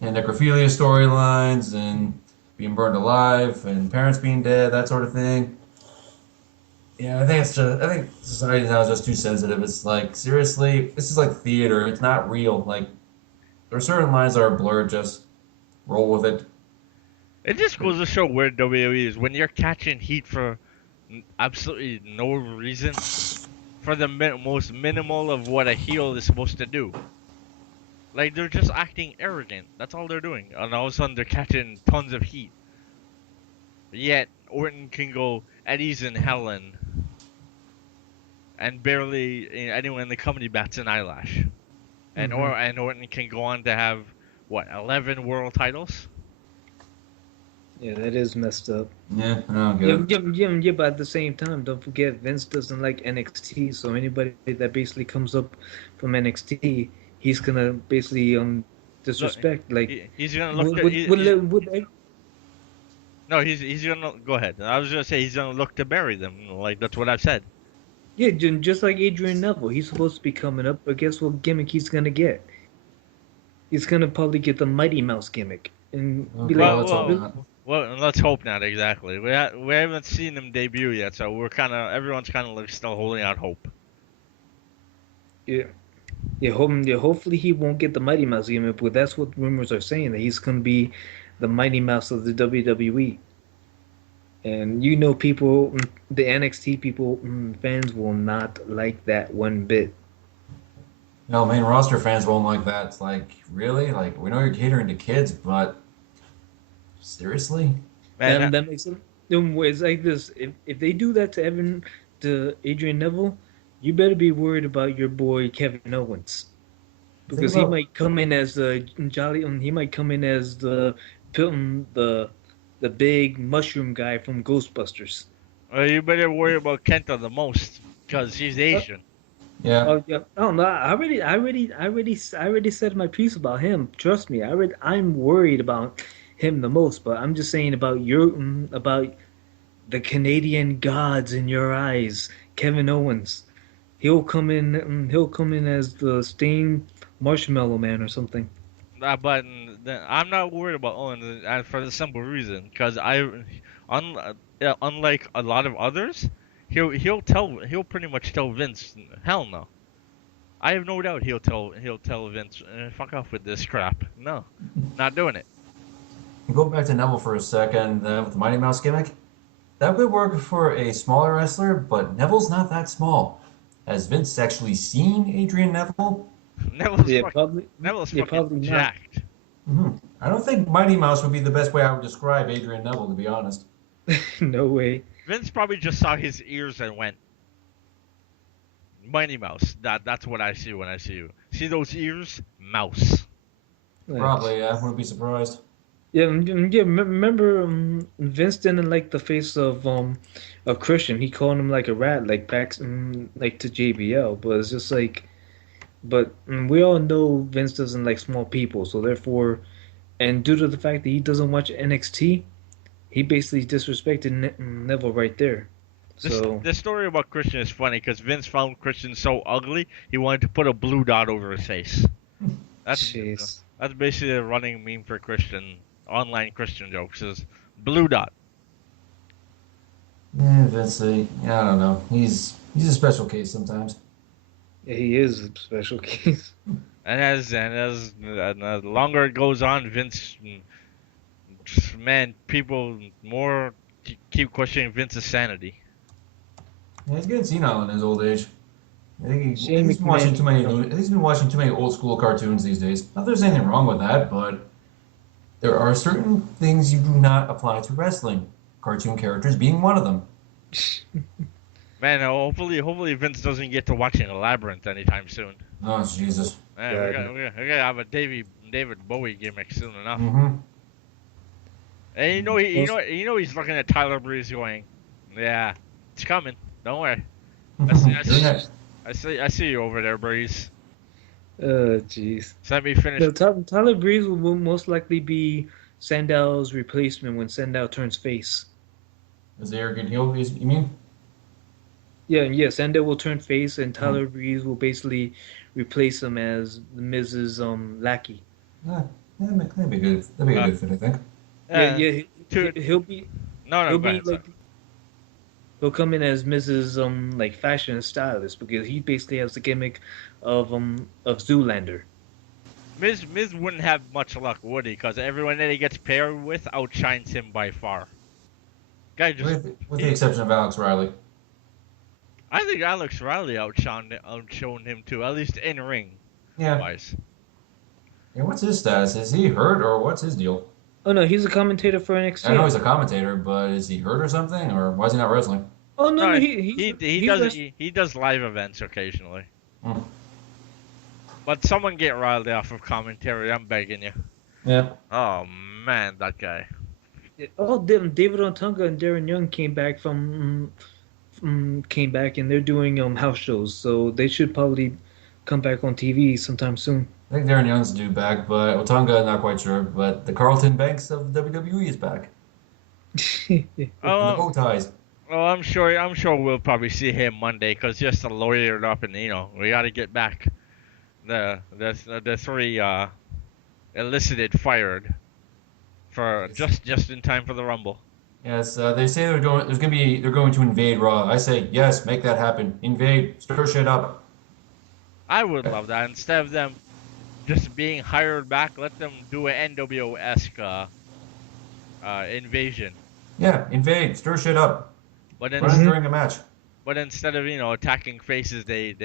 And necrophilia storylines, and being burned alive, and parents being dead, that sort of thing. Yeah, I think society now is just too sensitive. It's like, seriously, this is like theater. It's not real. Like, there are certain lines that are blurred. Just roll with it. It just goes to show where WWE is when you're catching heat for absolutely no reason, for the most minimal of what a heel is supposed to do. Like, they're just acting arrogant. That's all they're doing. And all of a sudden, they're catching tons of heat. Yet Orton can go, Eddie's in hell, and barely anyone in the company bats an eyelash. And Orton can go on to have, 11 world titles? Yeah, that is messed up. Yeah, I don't get it. Yeah, but at the same time, don't forget, Vince doesn't like NXT, so anybody that basically comes up from NXT, he's gonna basically disrespect. Like, he's gonna look No, he's gonna go ahead. I was gonna say he's gonna look to bury them. Like, that's what I've said. Yeah, just like Adrian Neville, he's supposed to be coming up, but guess what gimmick he's gonna get? He's gonna probably get the Mighty Mouse gimmick and be Okay, like, Well, let's hope well, not. well, let's hope not exactly. We haven't seen him debut yet, so everyone's kind of like still holding out hope. yeah, yeah, hopefully he won't get the Mighty Mouse gimmick, but that's what rumors are saying that he's gonna be the Mighty Mouse of the WWE. And you know, people, the NXT people, fans will not like that one bit. No, main roster fans won't like that. It's like, really? Like, we know you're catering to kids, but seriously? Man, That makes them. It's like this. If they do that to Adrian Neville, you better be worried about your boy Kevin Owens Think because he about might come in as the jolly. He might come in as the big mushroom guy from Ghostbusters. you better worry about Kenta the most because he's Uh, Asian. yeah. oh yeah. Oh no. I already said my piece about him. Trust me. I'm worried about him the most. But I'm just saying about about the Canadian gods in your eyes, Kevin Owens. He'll come in as the Stain Marshmallow Man or something. But I'm not worried about Owens for the simple reason because unlike a lot of others, he'll pretty much tell Vince, hell no. I have no doubt he'll tell Vince, fuck off with this crap. No, not doing it. Go back to Neville for a second with the Mighty Mouse gimmick. That would work for a smaller wrestler, but Neville's not that small. Has Vince actually seen Adrian Neville? Yeah, probably. Neville's Yeah, fucking probably not. jacked. I don't think Mighty Mouse would be the best way I would describe Adrian Neville, to be honest. No way. Vince probably just saw his ears and went, Mighty Mouse. That's what I see when I see you. See those ears? Mouse. Like, Probably, yeah. Wouldn't be surprised. yeah, yeah. Remember, Vince didn't like the face of Christian. He called him like a rat, like back, like to JBL. But it's just like, but we all know Vince doesn't like small people, so therefore, and due to the fact that he doesn't watch NXT, he basically disrespected Neville right there. So, The story about Christian is funny because Vince found Christian so ugly he wanted to put a blue dot over his face. That's jeez. that's basically a running meme for Christian online Christian jokes is blue dot. Yeah, Vince, yeah, I don't know. He's a special case sometimes. Yeah, he is a special case. And as longer it goes on, Vince, man, people more keep questioning Vince's sanity. Yeah, he's getting senile in his old age. I think Shane he's been watching too many. McMahon. I think he's been watching too many old school cartoons these days. Not that there's anything wrong with that, but there are certain things you do not apply to wrestling. Cartoon characters being one of them. Man, hopefully Vince doesn't get to watching a Labyrinth anytime soon. Oh Jesus. Man, we're gonna have a David Bowie gimmick soon enough. Mm-hmm. And you know he's looking at Tyler Breeze going, yeah, it's coming. Don't worry. You're next. I see you over there, Breeze. Jeez. So let me finish. No, Tyler Breeze will most likely be Sandow's replacement when Sandow turns face. Is the arrogant heel? You mean? Yeah, Sandow will turn face, and Tyler Breeze will basically replace him as the Miz's lackey. Yeah, that'd be good. That'd be a good fit, I think. Yeah, to- he'll be No, he'll go be ahead. like he'll come in as Mrs. like fashion stylist because he basically has the gimmick of Zoolander. Miz wouldn't have much luck, would he? Because everyone that he gets paired with outshines him by far. Guy just. With the exception of Alex Riley. I think Alex Riley outshone him too, at least in ring Yeah. wise. Yeah, what's his status? Is he hurt or what's his deal? Oh no, he's a commentator for NXT. I know he's a commentator, but is he hurt or something? Or why is he not wrestling? Oh no, No, he he does live events occasionally. Hmm. But someone get Riley off of commentary, I'm begging you. Yeah. Oh man, that guy. Oh, David Otunga and Darren Young came back and they're doing house shows, so they should probably come back on TV sometime soon. I think Darren Young's due back, but Otunga, not quite sure. But the Carlton Banks of WWE is back. And the bow ties. Well, I'm sure we'll probably see him Monday because just to lawyer it up and we got to get back the three elicited fired for just in time for the Rumble. Yes, they say they're going to invade Raw. I say yes, make that happen. Invade, stir shit up. I would love that instead of them just being hired back. Let them do an NWO-esque invasion. Yeah, invade, stir shit up. But Run it during a match. but instead of attacking faces, they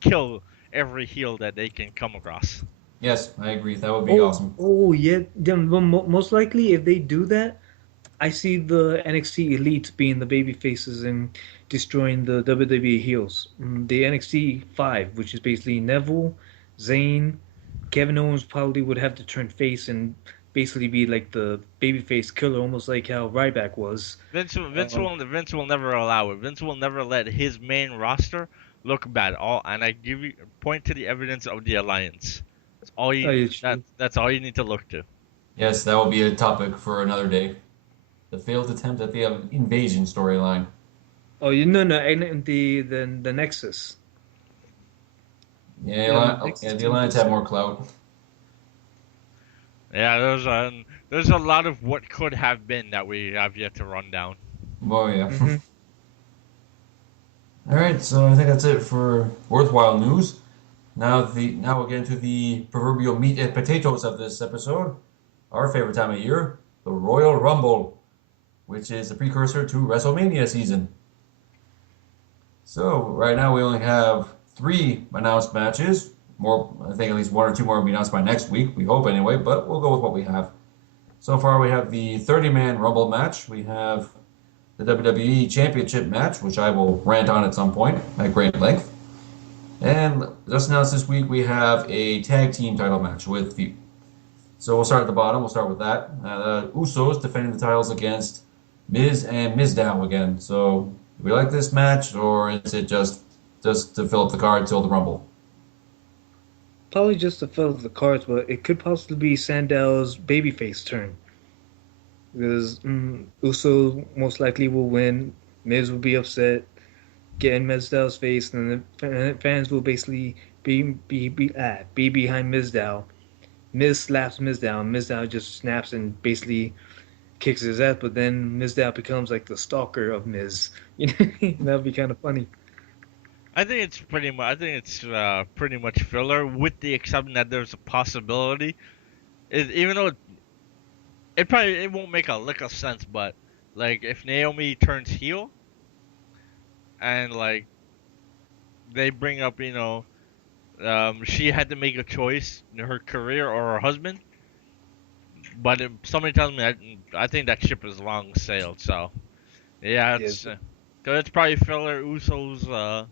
kill every heel that they can come across. Yes, I agree. That would be awesome. Yeah. Then, well, most likely, if they do that, I see the NXT Elite being the baby faces and destroying the WWE heels. The NXT 5, which is basically Neville, Zayn, Kevin Owens probably would have to turn face and basically be like the babyface killer, almost like how Ryback was. Vince will never allow it. Vince will never let his main roster look bad. And I give you point to the evidence of the alliance. That's all you need to look to. Yes, that will be a topic for another day. The failed attempt at the invasion storyline. Oh, no, and the Nexus. Yeah, the Alliance have more clout. Yeah, there's a lot of what could have been that we have yet to run down. Oh yeah. All right, so I think that's it for worthwhile news. Now we'll get into the proverbial meat and potatoes of this episode. Our favorite time of year, the Royal Rumble, which is the precursor to WrestleMania season. So right now we only have 3 announced matches. More, I think at least 1 or 2 more will be announced by next week. We hope anyway, but we'll go with what we have. So far we have the 30-man Rumble match. We have the WWE Championship match, which I will rant on at some point at great length. And just announced this week we have a tag team title match with the. So we'll start at the bottom. We'll start with that. The Usos defending the titles against Miz and Mizdow again. So do we like this match, or is it just to fill up the card till the Rumble? Probably just to fill the cards, but it could possibly be Sandow's babyface turn. Because Uso most likely will win. Miz will be upset, get in Mizdow's face, and the fans will basically be behind Mizdow. Miz slaps Mizdow, and Mizdow just snaps and basically kicks his ass. But then Mizdow becomes like the stalker of Miz. That'd be kind of funny. I think it's pretty much filler, with the exception that there's a possibility. Even though it won't make a lick of sense, but like if Naomi turns heel, and like they bring up, she had to make a choice in her career or her husband. But somebody tells me I think that ship is long sailed. So yeah, it's probably filler. Usos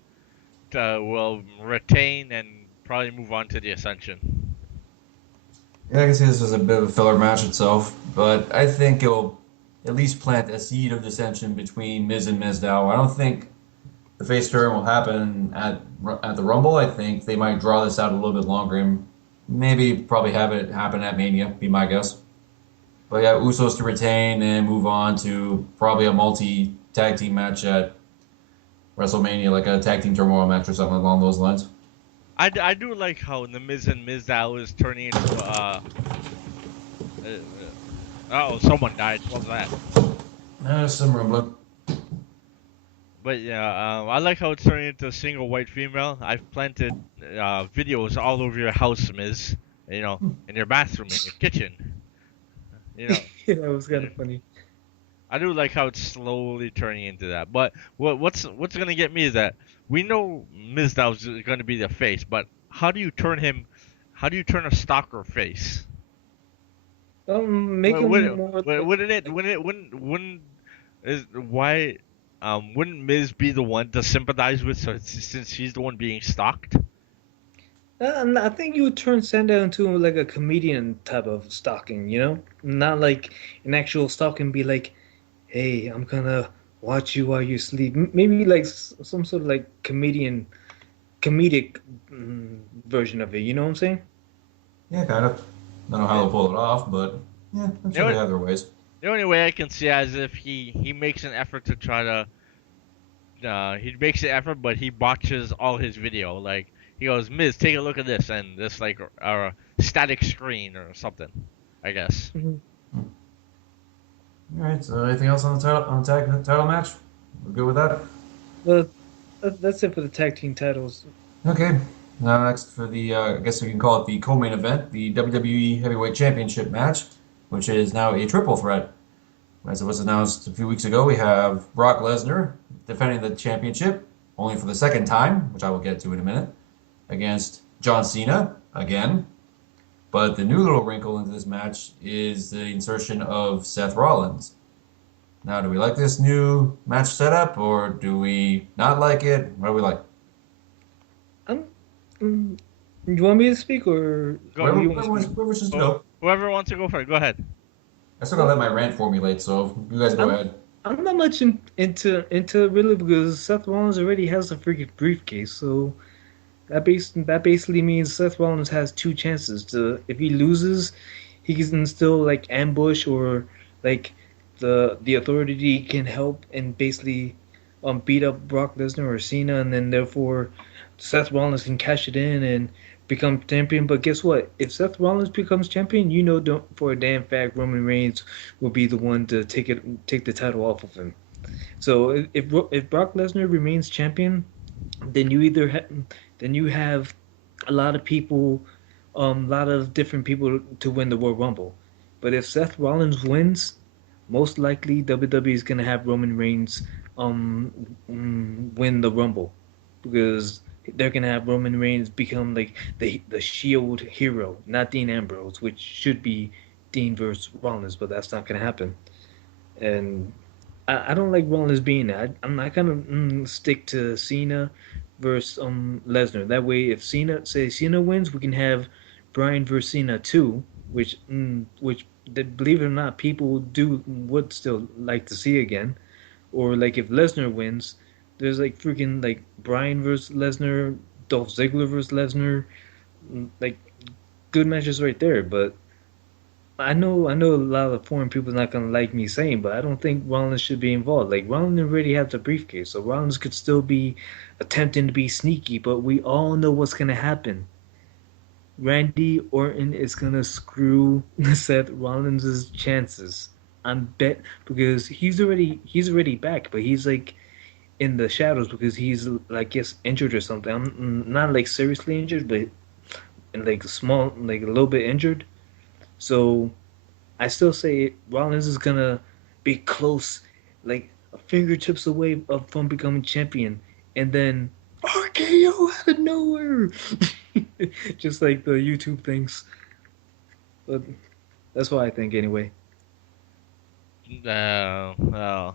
will retain and probably move on to the Ascension. Yeah, I can see this was a bit of a filler match itself, but I think it'll at least plant a seed of dissension between Miz and Mizdow. I don't think the face turn will happen at the Rumble. I think they might draw this out a little bit longer and maybe probably have it happen at Mania, be my guess. But yeah, Usos to retain and move on to probably a multi-tag team match at WrestleMania, like a tag team turmoil match or something along those lines. I do like how the Miz and Mizdow is turning into someone died. What was that? Some rumbling. But yeah, I like how it's turning into a single white female. I've planted videos all over your house, Miz. In your bathroom, in your kitchen. Yeah, that was kind of funny. I do like how it's slowly turning into that. But what's gonna get me is that we know Mizdow's going to be the face, but how do you turn him? How do you turn a stalker face? Make him more. Wouldn't Miz be the one to sympathize with, since she's the one being stalked? I think you would turn Sandow into like a comedian type of stalking, not like an actual stalking. Be like, hey, I'm gonna watch you while you sleep. Maybe like some sort of like comedic version of it. You know what I'm saying? Yeah, kind of. I don't know how they'll pull it off, but yeah, I'm sure they have their ways. The only way I can see it is if he makes an effort to try to. He makes the effort, but he botches all his video. Like he goes, Miz, take a look at this, and this like static screen or something, I guess. Mhm. All right. So anything else on the title match? We're good with that. But that's it for the tag team titles. Okay. Now next for the I guess we can call it the co-main event, the WWE Heavyweight Championship match, which is now a triple threat. As it was announced a few weeks ago, we have Brock Lesnar defending the championship, only for the second time, which I will get to in a minute, against John Cena again. But the new little wrinkle into this match is the insertion of Seth Rollins. Now, do we like this new match setup, or do we not like it? What do we like? Um, mm, you want me to speak or Go. or Whoever, you want to speak? whoever's just go. Whoever wants to go for it, go ahead. I still gotta let Well, my rant formulate, so you guys go I'm ahead. I'm not much into it really because Seth Rollins already has a freaking briefcase, so that basically means Seth Rollins has two chances to if he loses, he can still like ambush or like the authority can help and basically beat up Brock Lesnar or Cena and then therefore Seth Rollins can cash it in and become champion. But guess what? If Seth Rollins becomes champion, you know don't for a damn fact Roman Reigns will be the one to take the title off of him. So if Brock Lesnar remains champion, then then you have a lot of people, a lot of different people to win the World Rumble. But if Seth Rollins wins, most likely WWE is gonna have Roman Reigns win the Rumble because they're gonna have Roman Reigns become like the Shield hero, not Dean Ambrose, which should be Dean versus Rollins, but that's not gonna happen. And I don't like Rollins being that. I'm not gonna stick to Cena versus Lesnar. That way, if Cena wins, we can have Bryan versus Cena too, which believe it or not, people do would still like to see again. Or like if Lesnar wins, there's like freaking like Bryan versus Lesnar, Dolph Ziggler versus Lesnar, like good matches right there. But I know a lot of foreign people are not gonna like me saying, but I don't think Rollins should be involved. Like Rollins already has the briefcase, so Rollins could still be attempting to be sneaky, but we all know what's gonna happen. Randy Orton is gonna screw Seth Rollins' chances. I'm bet because he's already back, but he's like in the shadows because he's like guess injured or something. I'm not like seriously injured, but like small, like a little bit injured. So I still say Rollins is gonna be close, like fingertips away from becoming champion, and then RKO out of nowhere, just like the YouTube things. But that's what I think anyway. Well,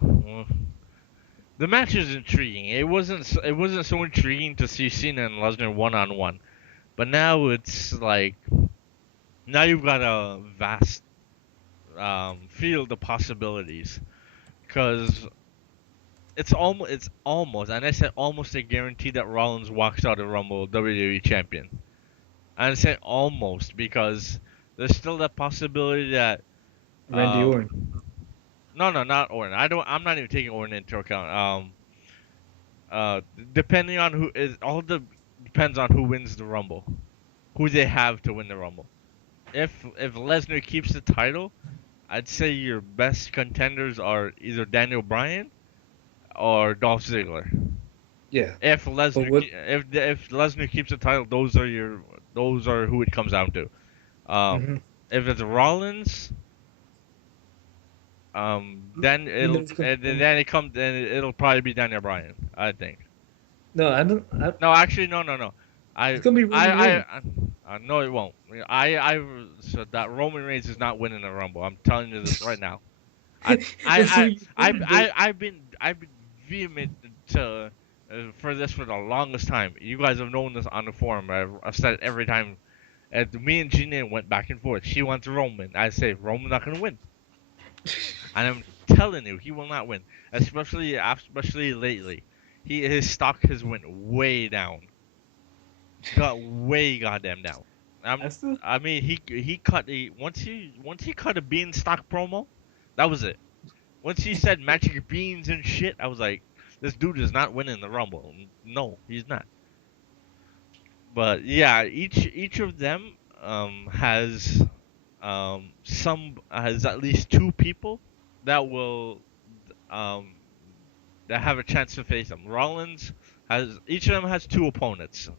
the match is intriguing. It wasn't so intriguing to see Cena and Lesnar one on one, but now it's like now you've got a vast field of possibilities because it's almost, and I said almost a guarantee that Rollins walks out of Rumble WWE champion. And I say almost because there's still that possibility that Randy um Orton. no, not Orton. I'm not even taking Orton into account. Uh depending on who is all the depends on who wins the Rumble. Who they have to win the Rumble. If Lesnar keeps the title, I'd say your best contenders are either Daniel Bryan or Dolph Ziggler. Yeah, If but Lesnar what? if Lesnar keeps the title, those are who it comes down to. Um, Mm-hmm. if it's Rollins, then it'll probably be Daniel Bryan, I think. No, I don't. No, actually, no. It's gonna be Roman Reigns. No, it won't. I so that Roman Reigns is not winning the Rumble. I'm telling you this right now. That's what you think, but I've been vehement to for this for the longest time. You guys have known this on the forum. I've said it every time. And me and Gina went back and forth. She wants Roman. I say Roman's not gonna win, and I'm telling you, he will not win. Especially lately, his stock has went way down. Got way goddamn down. I still. I mean, he cut a once he cut a beanstalk promo, that was it. Once he said magic beans and shit, I was like, this dude is not winning the Rumble. No, he's not. But yeah, each of them, has has at least two people that will um, that have a chance to face him. Rollins has each of them has two opponents.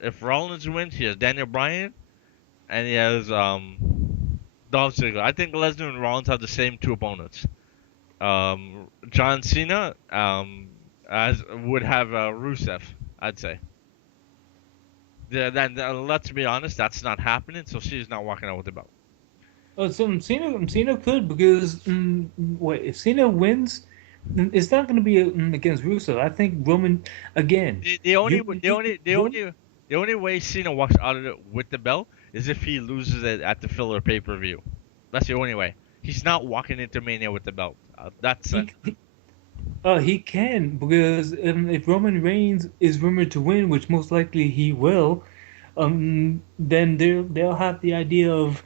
If Rollins wins, he has Daniel Bryan and he has Dolph Ziggler. I think Lesnar and Rollins have the same two opponents. John Cena as would have Rusev, I'd say. Yeah, then let's be honest, that's not happening. So she's not walking out with the belt. Oh, so Cena could because wait, if Cena wins, it's not going to be against Russo. I think Roman again. The only You the only the Roman, only the only way Cena walks out of it with the belt is if he loses it at the filler pay-per-view. That's the only way. He's not walking into Mania with the belt. That's he can because if Roman Reigns is rumored to win, which most likely he will, then they'll have the idea of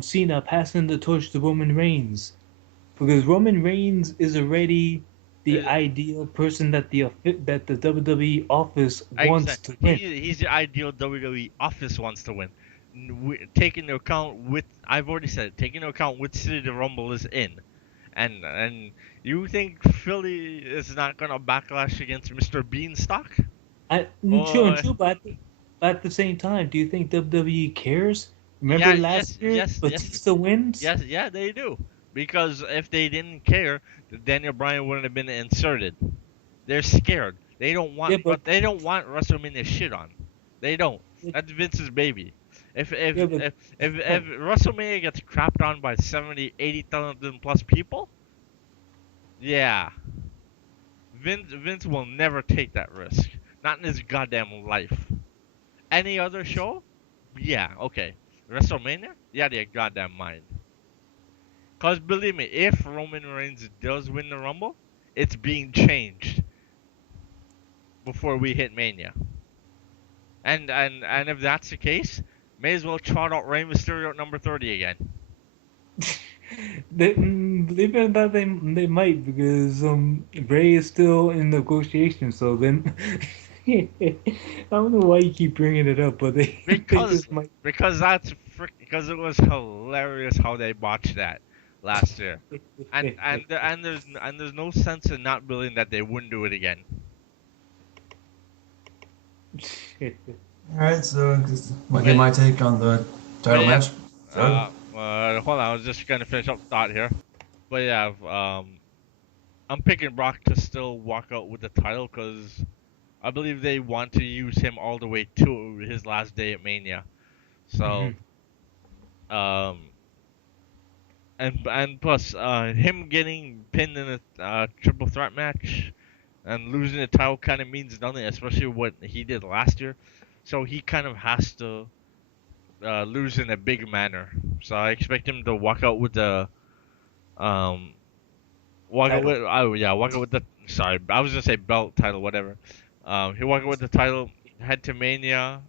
Cena passing the torch to Roman Reigns. Because Roman Reigns is already the uh, ideal person that the WWE office wants exactly. to win. He's the ideal WWE office wants to win. Taking into account with I've already said it, taking into account which city the Rumble is in, and you think Philly is not gonna backlash against Mr. Beanstalk? True and Oh, true, but at the same time, do you think WWE cares? yeah, Remember yes, last year, yes, yes, Batista wins. yes, yeah, they do. Because if they didn't care, Daniel Bryan wouldn't have been inserted. They're scared. Yeah, but They don't want WrestleMania shit on. They don't. That's Vince's baby. If if yeah, but if if WrestleMania gets crapped on by 70, 80,000 plus people, yeah, Vince will never take that risk. Not in his goddamn life. Any other show? Yeah, okay. WrestleMania? Yeah, they goddamn mind. Cause believe me, if Roman Reigns does win the Rumble, it's being changed before we hit Mania. And if that's the case, may as well trot out Rey Mysterio at number 30 again. believe it or not, they might because Bray is still in negotiations. So then, I don't know why you keep bringing it up, but they they Because just might. because it was hilarious how they botched that last year. And there's no sense in not believing that they wouldn't do it again. All right, so I get my take on the But title yeah, match. Joe? hold on, I was just gonna finish up the thought here. But yeah, I'm picking Brock to still walk out with the title because I believe they want to use him all the way to his last day at Mania. So, Mhm. um, and plus, him getting pinned in a triple threat match and losing the title kind of means nothing, especially what he did last year. So he kind of has to lose in a big manner. So I expect him to walk out with the um walk out Title. with walk out with the sorry I was gonna say belt title whatever. He'll walk out with the title, head to Mania.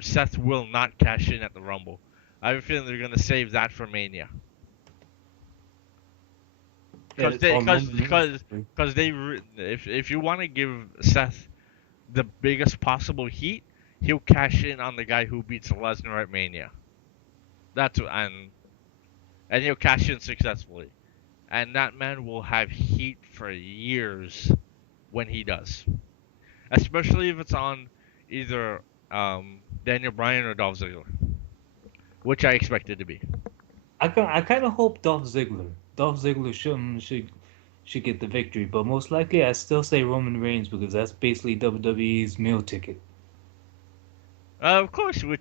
Seth will not cash in at the Rumble. I have a feeling they're gonna save that for Mania. Yeah, on Roman Reigns. Cause if you want to give Seth the biggest possible heat, he'll cash in on the guy who beats Lesnar at Mania. That's and he'll cash in successfully. And that man will have heat for years when he does, especially if it's on either Daniel Bryan or Dolph Ziggler, which I expect it to be. I kind of hope Dolph Ziggler should get the victory, but most likely I still say Roman Reigns because that's basically WWE's meal ticket. Of course, your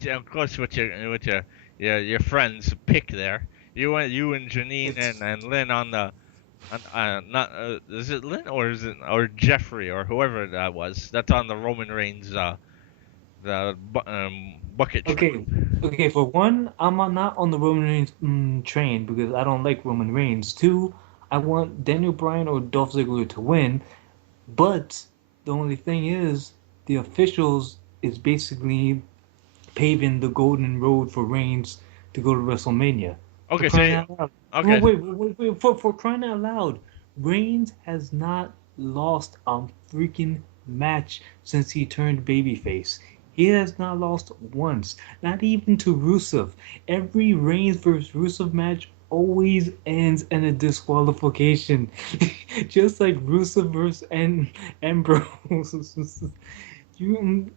friends pick there. You and Janine It's and Lynn on the not is it Lynn or is it or Jeffrey or whoever that was that's on the Roman Reigns bucket okay. train. Okay, for one, not on the Roman Reigns train because I don't like Roman Reigns. Two, I want Daniel Bryan or Dolph Ziggler to win, but the only thing is the officials is basically paving the golden road for Reigns to go to WrestleMania. For Okay, crying out loud. okay, Wait, for crying out loud. Reigns has not lost a freaking match since he turned babyface. He has not lost once, not even to Rusev. Every Reigns versus Rusev match always ends in a disqualification, just like Rusev versus Ambrose. You,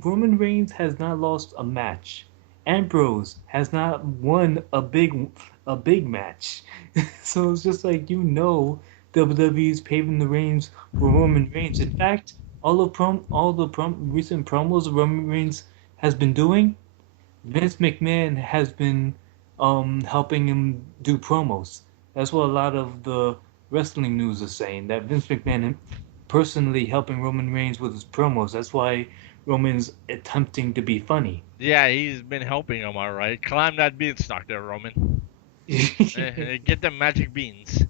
Roman Reigns has not lost a match. Ambrose has not won a big match. So it's just like WWE is paving the reins for Roman Reigns. In fact, all the recent promos Roman Reigns has been doing, Vince McMahon has been helping him do promos. That's what a lot of the wrestling news is saying, that Vince McMahon personally helping Roman Reigns with his promos. That's why Roman's attempting to be funny. Yeah, he's been helping him, all right. Climb that beanstalk there, Roman. Get the magic beans.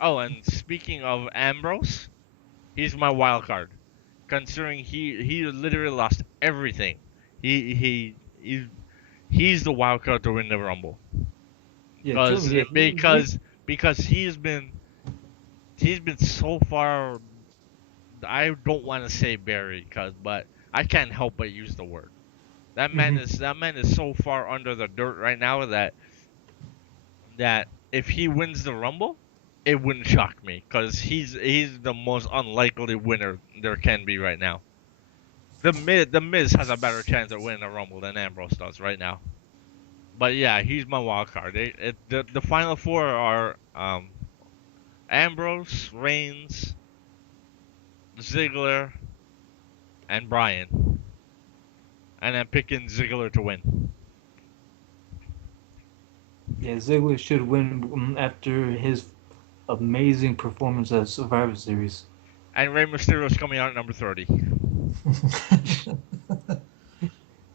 Oh, and speaking of Ambrose, he's my wild card. Considering he literally lost everything. He's the wild card to win the Rumble. Yeah, Because true. Yeah, because he's been so far. I don't want to say buried, but I can't help but use the word. That man is so far under the dirt right now that if he wins the Rumble, it wouldn't shock me because he's the most unlikely winner there can be right now. The Miz has a better chance of winning a Rumble than Ambrose does right now. But yeah, he's my wild card. The final four are Ambrose, Reigns, Ziggler, and Bryan, and I'm picking Ziggler to win. yeah, Ziggler should win after his amazing performance at Survivor Series. And Rey Mysterio's coming out at number 30.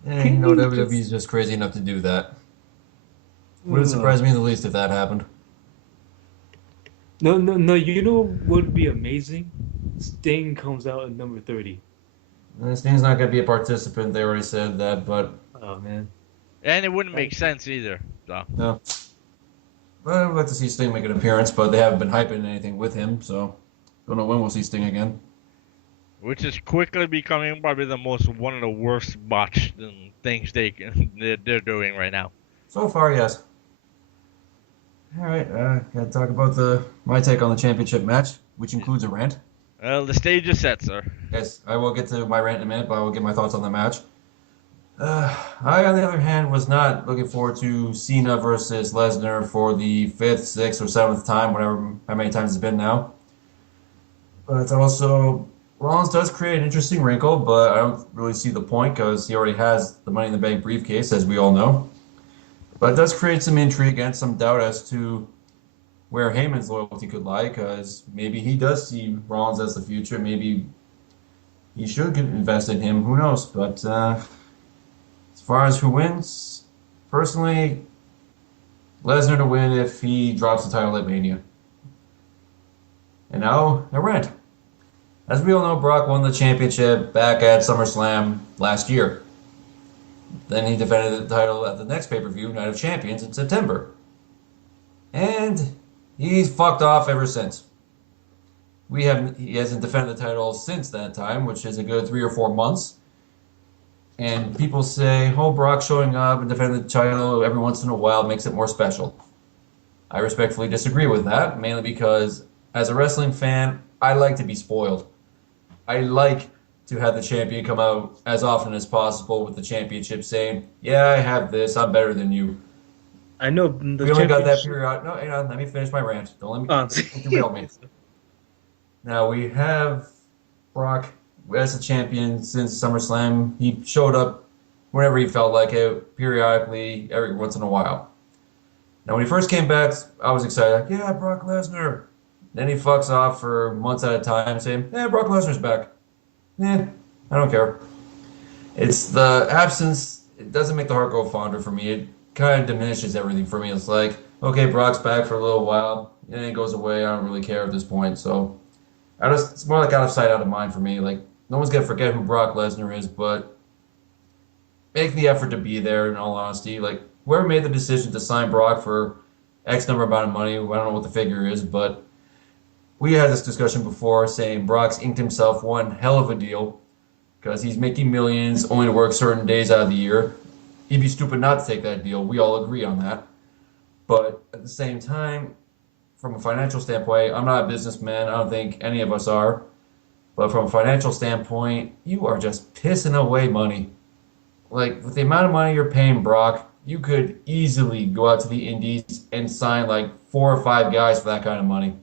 And you know WWE is just crazy enough to do that. Wouldn't surprise me in the least if that happened. No, no, no. You know what would be amazing? Sting comes out at number 30. Sting's not going to be a participant. They already said that, but Oh man. And it wouldn't make sense either. So. no. But I'd like to see Sting make an appearance, but they haven't been hyping anything with him, so don't know when we'll see Sting again. Which is quickly becoming probably one of the worst botched things they're doing right now. So far, yes. All right, gotta talk about my take on the championship match, which includes a rant. Well, the stage is set, sir. Yes, I will get to my rant in a minute, but I will get my thoughts on the match. I, on the other hand, was not looking forward to Cena versus Lesnar for the 5th, 6th, or 7th time, how many times it's been now. But also, Rollins does create an interesting wrinkle, but I don't really see the point because he already has the Money in the Bank briefcase, as we all know. But it does create some intrigue and some doubt as to where Heyman's loyalty could lie, because maybe he does see Rollins as the future. Maybe he should invest in him. Who knows? But as far as who wins, personally, Lesnar to win if he drops the title at Mania. And now, a rant. As we all know, Brock won the championship back at SummerSlam last year. Then he defended the title at the next pay-per-view, Night of Champions, in September. And he's fucked off ever since. He hasn't defended the title since that time, which is a good 3 or 4 months. And people say, oh, Brock showing up and defending the title every once in a while makes it more special. I respectfully disagree with that, mainly because as a wrestling fan, I like to be spoiled. I like to have the champion come out as often as possible with the championship saying, yeah, I have this, I'm better than you. I know We only got that period. No, hang on, let me finish my rant. Don't let me derail me. Now we have Brock as a champion since SummerSlam. He showed up whenever he felt like it, periodically, every once in a while. Now when he first came back, I was excited, like, yeah, Brock Lesnar. Then he fucks off for months at a time saying, yeah, Brock Lesnar's back. I don't care. It's the absence, it doesn't make the heart go fonder for me. It kind of diminishes everything for me. It's like, okay, Brock's back for a little while, and then he goes away. I don't really care at this point. So it's more like out of sight, out of mind for me. Like, no one's going to forget who Brock Lesnar is, but make the effort to be there, in all honesty. Like, whoever made the decision to sign Brock for X number amount of money, I don't know what the figure is, but we had this discussion before saying Brock's inked himself one hell of a deal because he's making millions only to work certain days out of the year. He'd be stupid not to take that deal. We all agree on that. But at the same time, from a financial standpoint, I'm not a businessman. I don't think any of us are. But from a financial standpoint, you are just pissing away money. Like, with the amount of money you're paying Brock, you could easily go out to the Indies and sign like 4 or 5 guys for that kind of money.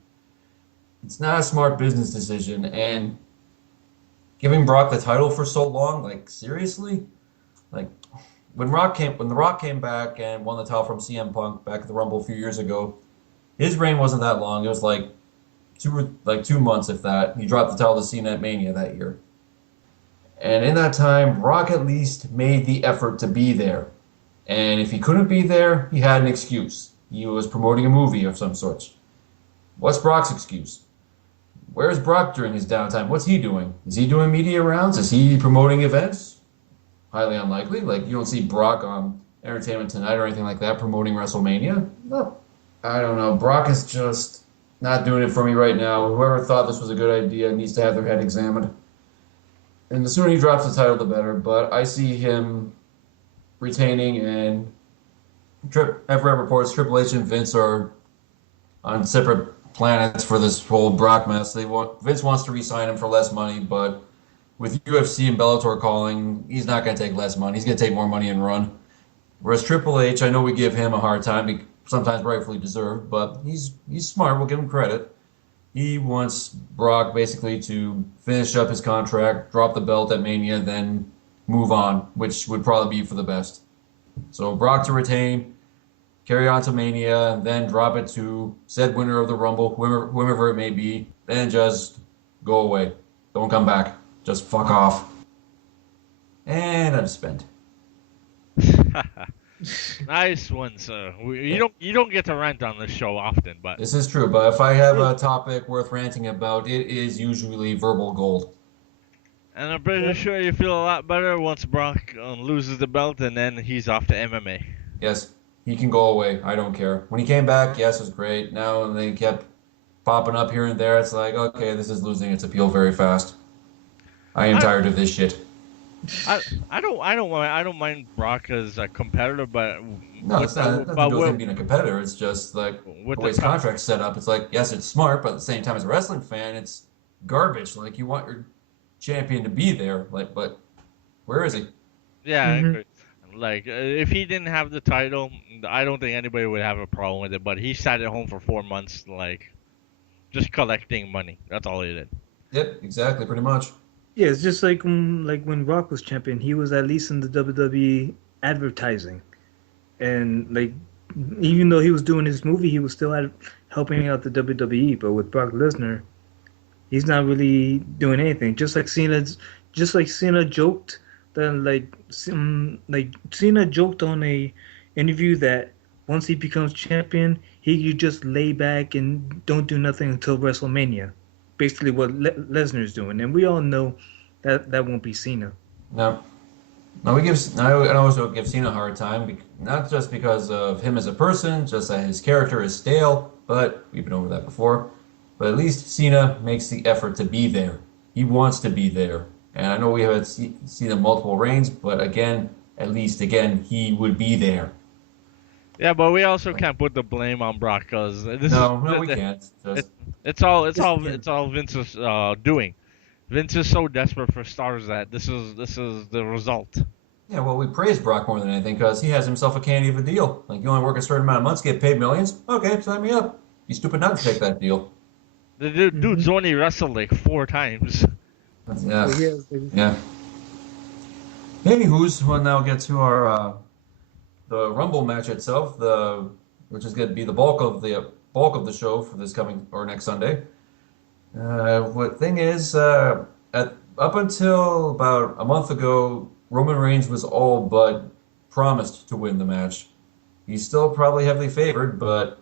It's not a smart business decision. And giving Brock the title for so long, like, seriously? Like, when The Rock came back and won the title from CM Punk back at the Rumble a few years ago, his reign wasn't that long. It was like 2 months, if that. He dropped the title to Cena at Mania that year. And in that time, Rock at least made the effort to be there. And if he couldn't be there, he had an excuse. He was promoting a movie of some sort. What's Brock's excuse? Where's Brock during his downtime? What's he doing? Is he doing media rounds? Is he promoting events? Highly unlikely. Like, you don't see Brock on Entertainment Tonight or anything like that promoting WrestleMania. No. I don't know. Brock is just not doing it for me right now. Whoever thought this was a good idea needs to have their head examined. And the sooner he drops the title, the better. But I see him retaining, and everyone reports Triple H and Vince are on separate planets for this whole Brock mess. Vince wants to re-sign him for less money, but with UFC and Bellator calling, he's not going to take less money. He's going to take more money and run. Whereas Triple H, I know we give him a hard time, sometimes rightfully deserved, but he's smart. We'll give him credit. He wants Brock basically to finish up his contract, drop the belt at Mania, then move on, which would probably be for the best. So Brock to retain, carry on to Mania, and then drop it to said winner of the Rumble, whomever it may be, then just go away. Don't come back. Just fuck off. And I'm spent. Nice one, sir. You don't get to rant on this show often, but This is true, but if I have a topic worth ranting about, it is usually verbal gold. and I'm pretty sure you feel a lot better once Brock loses the belt and then he's off to MMA. Yes, he can go away. I don't care. When he came back, yes, it was great. Now they kept popping up here and there. It's like, okay, this is losing its appeal very fast. I am tired of this shit. I don't mind Brock as a competitor, but No, it's not. It doesn't do with him being a competitor. It's just like the way his contract's set up. It's like, yes, it's smart, but at the same time, as a wrestling fan, it's garbage. Like, you want your champion to be there, like, but where is he? Yeah, I agree. Like, if he didn't have the title, I don't think anybody would have a problem with it. But he sat at home for 4 months, like, just collecting money. That's all he did. Yep, exactly, pretty much. Yeah, it's just like when Rock was champion, he was at least in the WWE advertising, and like even though he was doing his movie, he was still helping out the WWE. But with Brock Lesnar, he's not really doing anything. Just like Cena joked that like Cena joked on a interview that once he becomes champion, he could just lay back and don't do nothing until WrestleMania. Basically what Lesnar's doing, and we all know that won't be Cena. No. No, I also give Cena a hard time, not just because of him as a person, just that his character is stale, but we've been over that before. But at least Cena makes the effort to be there. He wants to be there. And I know we have seen him multiple reigns, but at least he would be there. Yeah, but we also can't put the blame on Brock because we can't. It's all Vince's doing. Vince is so desperate for stars that this is the result. Yeah, well, we praise Brock more than anything because he has himself a candy of a deal. Like, you only work a certain amount of months, get paid millions. Okay, sign me up. Be stupid not to take that deal. The dude's only wrestled like 4 times. Yeah. Yeah. Anywho's, we'll now get to our the Rumble match itself, which is going to be the bulk of the show for this coming or next Sunday. What thing is, up until about a month ago, Roman Reigns was all but promised to win the match. He's still probably heavily favored, but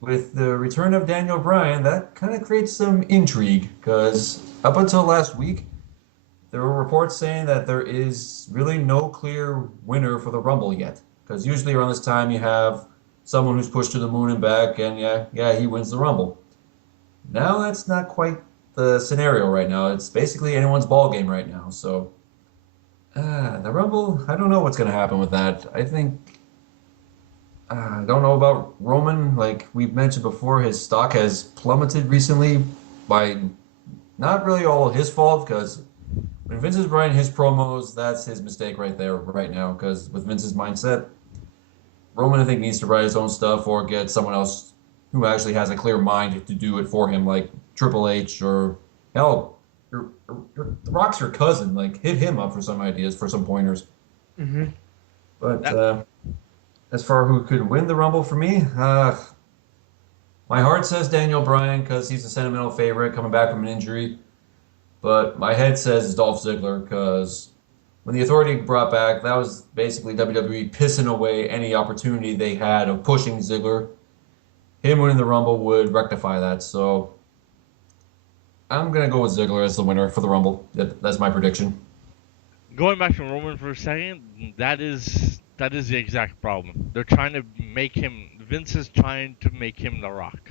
with the return of Daniel Bryan, that kind of creates some intrigue, because up until last week, there were reports saying that there is really no clear winner for the Rumble yet. Because usually around this time you have someone who's pushed to the moon and back, and he wins the Rumble. Now that's not quite the scenario right now. It's basically anyone's ball game right now. So The Rumble, I don't know what's going to happen with that. I don't know about Roman. Like we've mentioned before, his stock has plummeted recently by not really all his fault because when Vince is writing his promos, that's his mistake right there, right now. Because with Vince's mindset, Roman, I think, needs to write his own stuff or get someone else who actually has a clear mind to do it for him, like Triple H or hell, The Rock's your cousin. Like, hit him up for some ideas, for some pointers. Hmm. But That as far who could win the Rumble for me, my heart says Daniel Bryan because he's a sentimental favorite coming back from an injury. But my head says Dolph Ziggler because when the Authority brought back, that was basically WWE pissing away any opportunity they had of pushing Ziggler. Him winning the Rumble would rectify that. So I'm gonna go with Ziggler as the winner for the Rumble. That's my prediction. Going back to Roman for a second, that is the exact problem. They're trying to make him. Vince is trying to make him The Rock.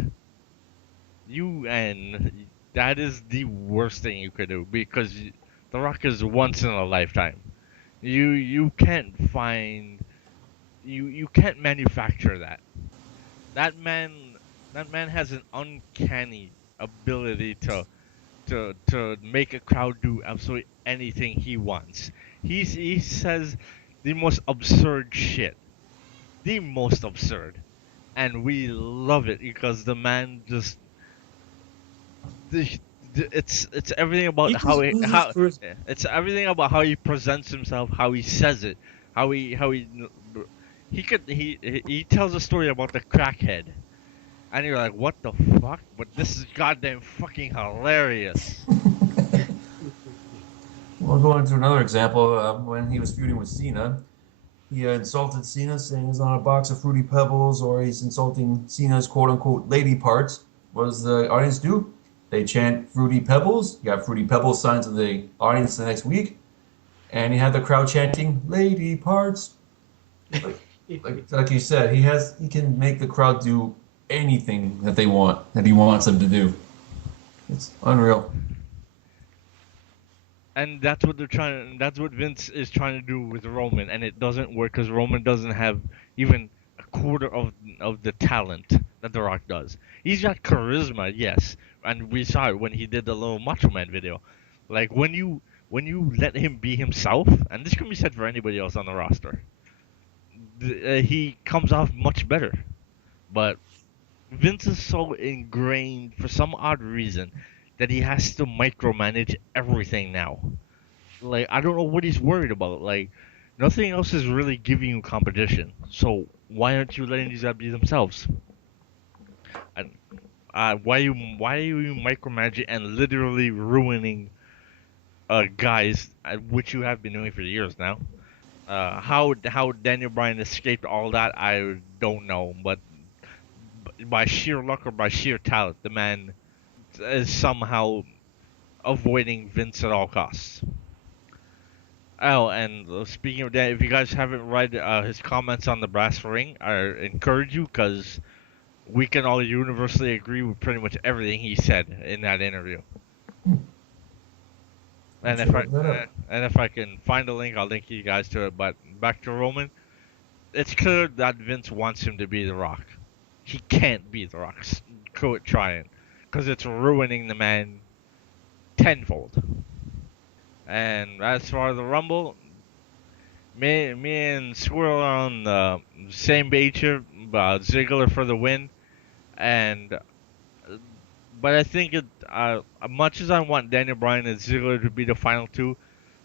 And that is the worst thing you could do because The Rock is once in a lifetime. You can't find you can't manufacture that. That man that man has an uncanny ability to make a crowd do absolutely anything he wants. He says the most absurd shit, the most absurd, and we love it because the man just the, it's everything about He how just he oozes how charisma. yeah, it's everything about how he presents himself, how he says it, he tells a story about the crackhead, and you're like, what the fuck? But this is goddamn fucking hilarious. We'll go into another example. When he was feuding with Cena, he insulted Cena, saying he's on a box of Fruity Pebbles, or he's insulting Cena's quote unquote lady parts. What does the audience do? They chant Fruity Pebbles. You got Fruity Pebbles signs in the audience the next week, and you have the crowd chanting lady parts. Like, like you said, he can make the crowd do anything that they want, that he wants them to do. It's unreal. And that's what they're trying. That's what Vince is trying to do with Roman, and it doesn't work because Roman doesn't have even a quarter of the talent that The Rock does. He's got charisma, yes, and we saw it when he did the little Macho Man video. Like when you let him be himself, and this can be said for anybody else on the roster, he comes off much better. But Vince is so ingrained for some odd reason that he has to micromanage everything now. Like I don't know what he's worried about. Like nothing else is really giving you competition. So why aren't you letting these guys be themselves? And why are you micromanaging and literally ruining guys which you have been doing for years now? How Daniel Bryan escaped all that I don't know, but by sheer luck or by sheer talent, the man is somehow avoiding Vince at all costs. Oh, and speaking of that, if you guys haven't read his comments on the brass ring, I encourage you because we can all universally agree with pretty much everything he said in that interview. I And should look that up. if I can find a link, I'll link you guys to it. But back to Roman, it's clear that Vince wants him to be The Rock. He can't be The Rock. Quit trying, because it's ruining the man tenfold. And as for the Rumble, me and Squirrel are on the same page here about Ziggler for the win. And but I think much as I want Daniel Bryan and Ziggler to be the final two,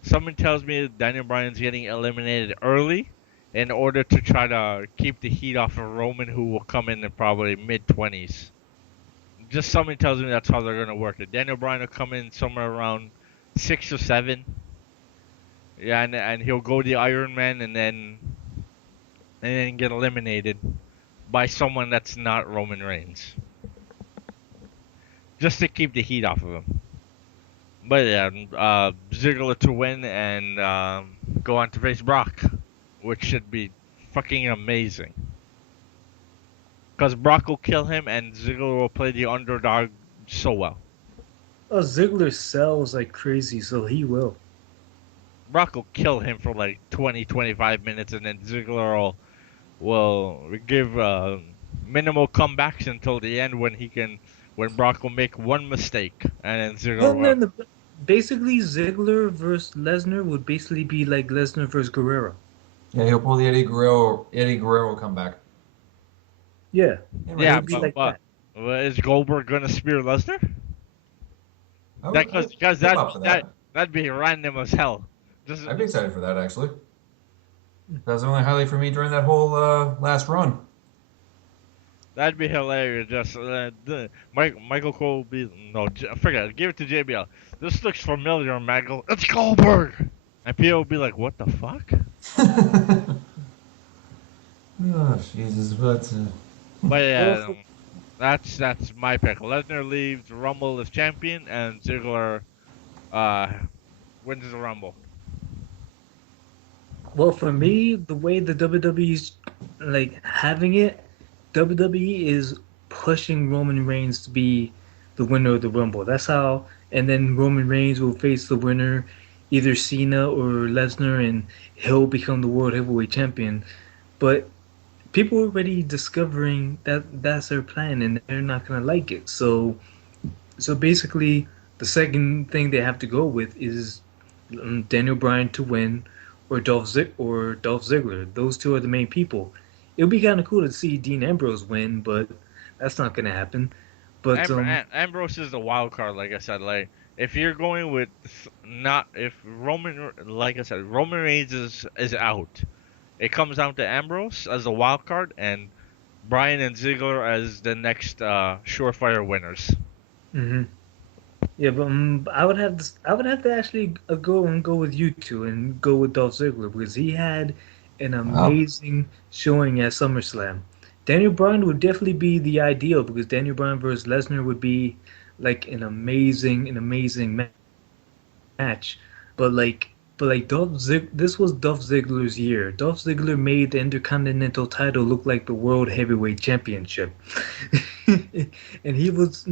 something tells me that Daniel Bryan's getting eliminated early in order to try to keep the heat off of Roman, who will come in probably mid 20s. Just something tells me that's how they're gonna work it. Daniel Bryan will come in somewhere around 6 or 7. Yeah, and he'll go the Iron Man and then get eliminated by someone that's not Roman Reigns, just to keep the heat off of him. But yeah, Ziggler to win and go on to face Brock, which should be fucking amazing. Because Brock will kill him and Ziggler will play the underdog so well. Oh, Ziggler sells like crazy, so he will. Brock will kill him for like 20, 25 minutes, and then Ziggler will give minimal comebacks until the end when Brock will make one mistake, and then Well, Ziggler no, will. no, basically Ziggler versus Lesnar would basically be like Lesnar versus Guerrero. Yeah, he'll pull the Eddie Guerrero. Eddie Guerrero will come back. Yeah, Yeah, it Yeah, would maybe be so. like that. but is Goldberg gonna spear Lesnar? Because I'm up for that. that'd be random as hell. Just I'd be excited for that actually. That was the only highlight for me during that whole last run. That'd be hilarious. Just Michael Cole be no, forget it. Give it to JBL. This looks familiar, Michael. It's Goldberg. And people will be like, "What the fuck?" Oh, Jesus, but But Well, yeah, that's my pick. Lesnar leaves Rumble as champion, and Ziggler uh wins the Rumble. well, for me, the way the WWE's like having it, WWE is pushing Roman Reigns to be the winner of the Rumble. That's how, and then Roman Reigns will face the winner, either Cena or Lesnar, and he'll become the World Heavyweight Champion. But people are already discovering that that's their plan, and they're not gonna like it. So basically, the second thing they have to go with is Daniel Bryan to win, or Dolph Ziggler. Those two are the main people. It would be kind of cool to see Dean Ambrose win, but that's not gonna happen. But Ambrose is the wild card, like I said. Like if you're going with not if Roman, like I said, Roman Reigns is out. It comes down to Ambrose as the wild card and Bryan and Ziggler as the next surefire winners. mhm. Yeah, but I would have to actually go with you two and go with Dolph Ziggler because he had an wow. amazing showing at SummerSlam. Daniel Bryan would definitely be the ideal because Daniel Bryan versus Lesnar would be like an amazing match. But this was Dolph Ziggler's year. Dolph Ziggler made the Intercontinental title look like the World Heavyweight Championship. And he was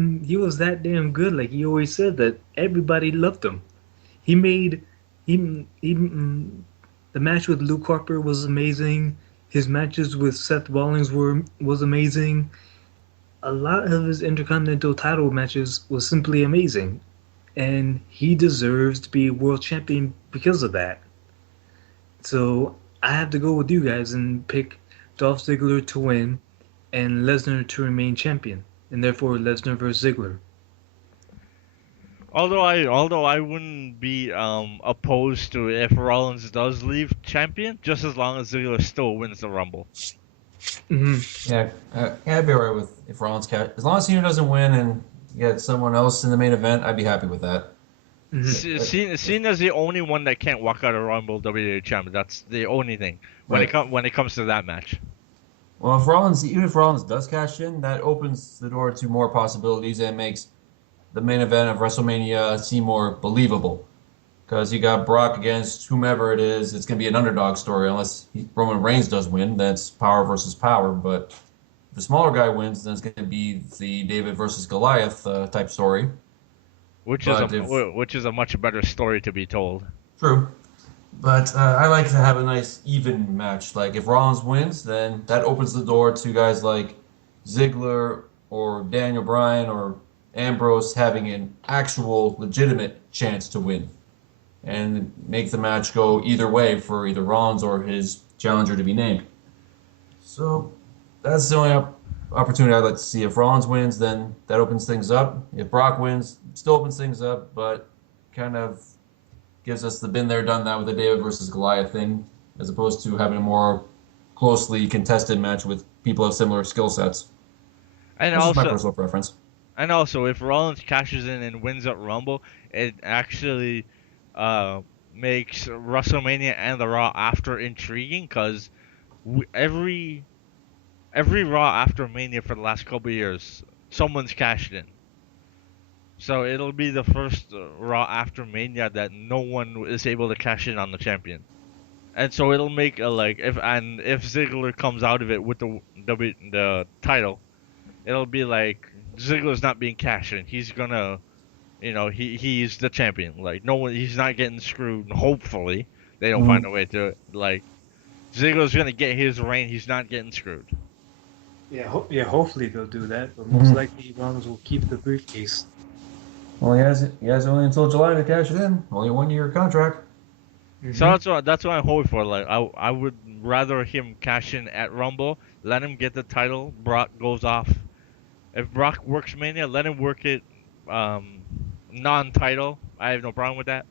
that damn good. Like he always said that everybody loved him. He made he the match with Luke Harper was amazing. His matches with Seth Rollins was amazing. A lot of his Intercontinental title matches was simply amazing, and he deserves to be world champion because of that. So I have to go with you guys and pick Dolph Ziggler to win and Lesnar to remain champion, and therefore Lesnar versus Ziggler. Although I wouldn't be opposed to if Rollins does leave champion, just as long as Ziggler still wins the Rumble. Hmm. Yeah, I'd be alright with if Rollins catch as long as Cena doesn't win and you get someone else in the main event. I'd be happy with that. Hmm. Cena's the only one that can't walk out of Rumble WWE champion. That's the only thing Right. when it comes to that match. Well, even if Rollins does cash in, that opens the door to more possibilities and makes the main event of WrestleMania seem more believable. Because you got Brock against whomever it is, it's going to be an underdog story. Unless Roman Reigns does win, that's power versus power. But if the smaller guy wins, then it's going to be the David versus Goliath type story. But if Which is a much better story to be told. true, but I like to have a nice even match. Like if Rollins wins, then that opens the door to guys like Ziggler or Daniel Bryan or Ambrose having an actual legitimate chance to win and make the match go either way for either Rollins or his challenger to be named. So that's the only opportunity I'd like to see. If Rollins wins, then that opens things up. If Brock wins, it still opens things up, but kind of gives us the been there, done that with the David versus Goliath thing, as opposed to having a more closely contested match with people of similar skill sets. And That's just my also personal preference. and also if Rollins cashes in and wins at Rumble, it actually uh makes WrestleMania and the Raw after intriguing because every Raw after Mania for the last couple of years, someone's cashed in. So it'll be the first Raw after Mania that no one is able to cash in on the champion. And so it'll make a like if Ziggler comes out of it with the title, it'll be like Ziggler's not being cashed in. He's gonna he's the champion. Like no one, he's not getting screwed. Hopefully, they don't find a way to like Ziggler's gonna get his reign. He's not getting screwed. Yeah, hopefully they'll do that, but most likely Rollins will keep the briefcase. Well, he has only until July to cash it in. Only a 1-year contract. So that's what I'm hoping for. Like I would rather him cash in at Rumble, let him get the title. Brock goes off. If Brock works Mania, let him work it non-title. I have no problem with that.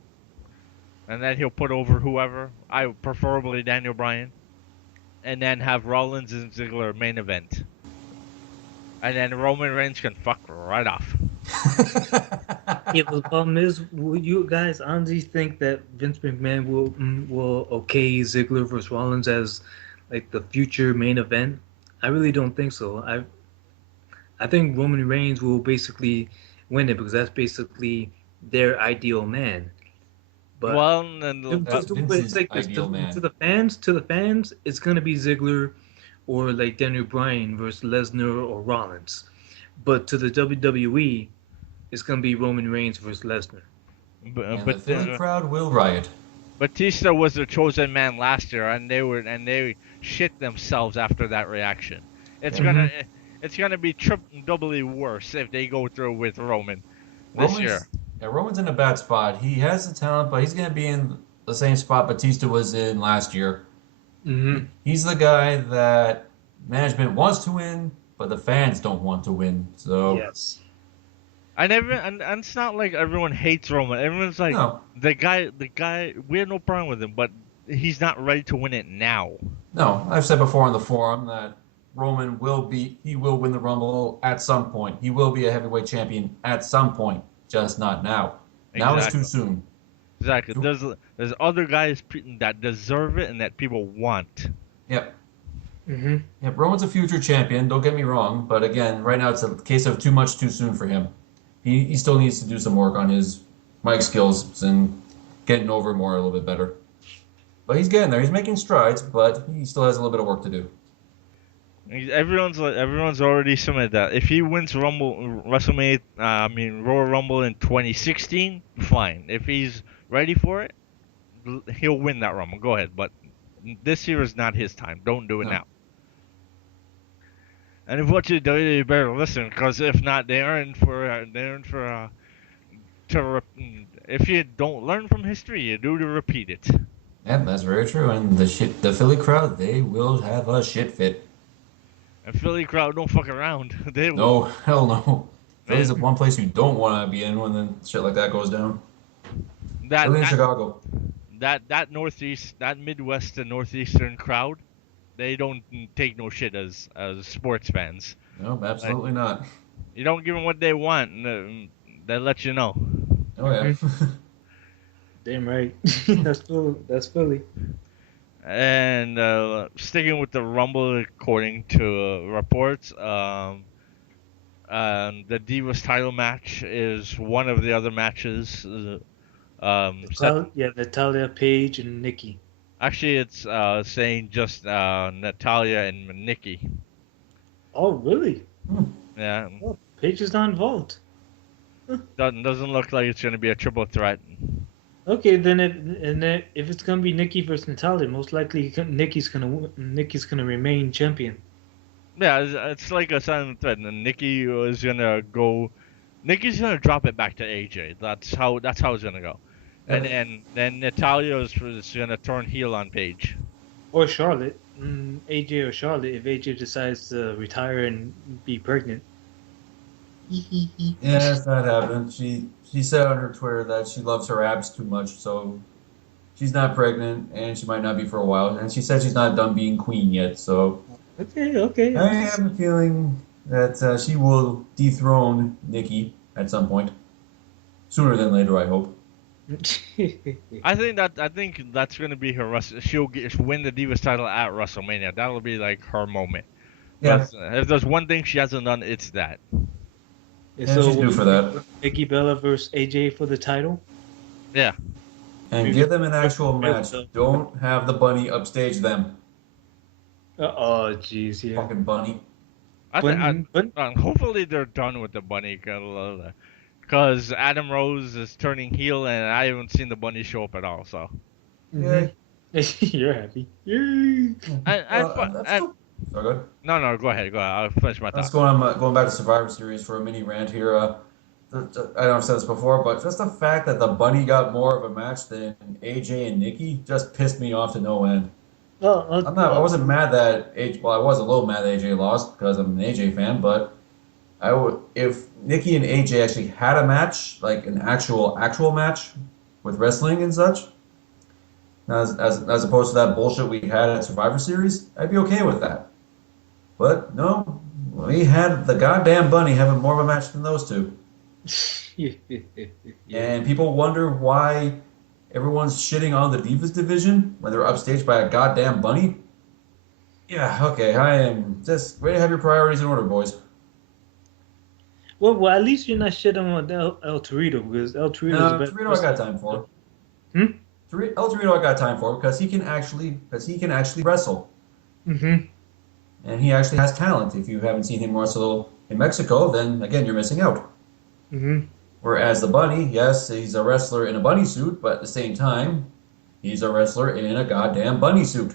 And then he'll put over whoever. I preferably Daniel Bryan. And then have Rollins and Ziggler main event. And then Roman Reigns can fuck right off. Yeah, but the problem is, will you guys honestly think that Vince McMahon will okay Ziggler versus Rollins as like the future main event? I really don't think so. I think Roman Reigns will basically win it because that's basically their ideal man. But Well, and That's Vince's it's like this, ideal man. to the fans, it's gonna be Ziggler or like Daniel Bryan versus Lesnar or Rollins. But to the WWE, it's gonna be Roman Reigns versus Lesnar. And the Philly crowd will riot. Batista was the chosen man last year, and they shit themselves after that reaction. It's gonna be doubly worse if they go through with Roman this year. Yeah, Roman's in a bad spot. He has the talent, but he's going to be in the same spot Batista was in last year. Mm-hmm. He's the guy that management wants to win, but the fans don't want to win. So Yes. And it's not like everyone hates Roman. Everyone's like No. the guy. We have no problem with him, but he's not ready to win it now. No, I've said before on the forum that Roman will win the Rumble at some point. He will be a heavyweight champion at some point, just not now. Now is too soon. Exactly. There's other guys that deserve it and that people want. Yep. Mm-hmm. Yep, Roman's a future champion, don't get me wrong, but again, right now it's a case of too much too soon for him. He still needs to do some work on his mic skills and getting over more a little bit better. But he's getting there. He's making strides, but he still has a little bit of work to do. Everyone's already submitted that. If he wins WrestleMania, Royal Rumble in 2016, fine. If he's ready for it, he'll win that Rumble. Go ahead, but this year is not his time. Don't do it now. And if what you do, you better listen, because if not, if you don't learn from history, you do to repeat it. Yeah, that's very true. And the Philly crowd, they will have a shit fit. And Philly crowd don't fuck around. They will. No, hell no. Philly's the one place you don't want to be in when then shit like that goes down. Philly and Chicago. That Northeast, that Midwest and Northeastern crowd, they don't take no shit as sports fans. No, absolutely not. You don't give them what they want, and they let you know. Oh yeah. Damn right. That's Philly. And sticking with the Rumble, according to reports, the Divas title match is one of the other matches. Natalia, Paige, and Nikki. Actually, it's saying just Natalia and Nikki. Oh, really? Yeah. Oh, Paige is not involved. Doesn't look like it's going to be a triple threat. Okay, then if it's gonna be Nikki versus Natalia, most likely Nikki's gonna remain champion. Yeah, it's like a silent threat, and Nikki is gonna go. Nikki's gonna drop it back to AJ. That's how it's gonna go. And then Natalia is gonna turn heel on Paige. Or Charlotte, AJ or Charlotte, if AJ decides to retire and be pregnant. Yeah, that's not happening. She said on her Twitter that she loves her abs too much, so she's not pregnant, and she might not be for a while. And she said she's not done being queen yet, so Okay. I have a feeling that she will dethrone Nikki at some point, sooner than later. I hope. I think that's gonna be her. She'll win the Divas title at WrestleMania. That'll be like her moment. Yeah. If there's one thing she hasn't done, it's that. Yeah, she's due for that. Nikki Bella versus AJ for the title. Yeah. And give them an actual match. Don't have the bunny upstage them. Oh, jeez, yeah. Fucking bunny. Hopefully they're done with the bunny, Because Adam Rose is turning heel, and I haven't seen the bunny show up at all. So Yeah. You're happy. Yay. That's still. Sorry, go ahead. no, go ahead. I'll finish my Let's thought. go on. Going back to Survivor Series for a mini rant here. I know I've said this before, but just the fact that the bunny got more of a match than AJ and Nikki just pissed me off to no end. I wasn't mad that I was a little mad that AJ lost because I'm an AJ fan, but if Nikki and AJ actually had a match, like an actual match with wrestling and such, as opposed to that bullshit we had at Survivor Series, I'd be okay with that. But no, we had the goddamn bunny having more of a match than those two. Yeah. And people wonder why everyone's shitting on the Divas division when they're upstaged by a goddamn bunny. Yeah, okay, I am just ready to have your priorities in order, boys. Well, at least you're not shitting on El Torito because El Torito's a No, better Torito I got wrestler. time for. Hmm? El Torito I got time for because he can actually wrestle. Mm-hmm. And he actually has talent. If you haven't seen him wrestle in Mexico, then again, you're missing out. Mm-hmm. Whereas the bunny, yes, he's a wrestler in a bunny suit, but at the same time, he's a wrestler in a goddamn bunny suit.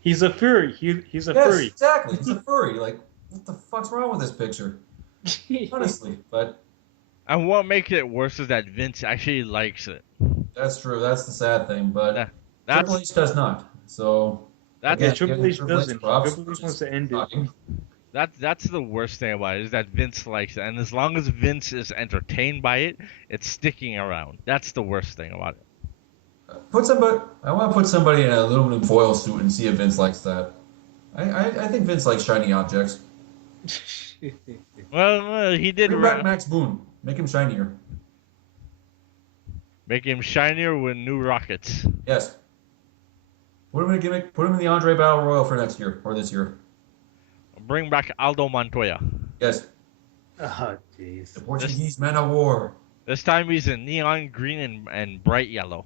He's a furry. He's a Yes, furry. exactly. He's a furry. Like, what the fuck's wrong with this picture? Honestly, but And what makes it worse is that Vince actually likes it. that's true. That's the sad thing. But That, Triple that's H does not. So that's Yeah, again, Triple giving H Triple H doesn't. props, Triple H which wants is to end it. shocking. that's the worst thing about it is that Vince likes it, and as long as Vince is entertained by it, it's sticking around. That's the worst thing about it. I want to put somebody in an aluminum foil suit and see if Vince likes that. I think Vince likes shiny objects. Well, he did Bring back Max Boone. Make him shinier. make him shinier with new rockets. Yes. Put him in a gimmick. Put him in the Andre Battle Royal for next year or this year. Bring back Aldo Montoya. Yes. Oh, jeez. The Portuguese man of war. This time he's in neon green and bright yellow.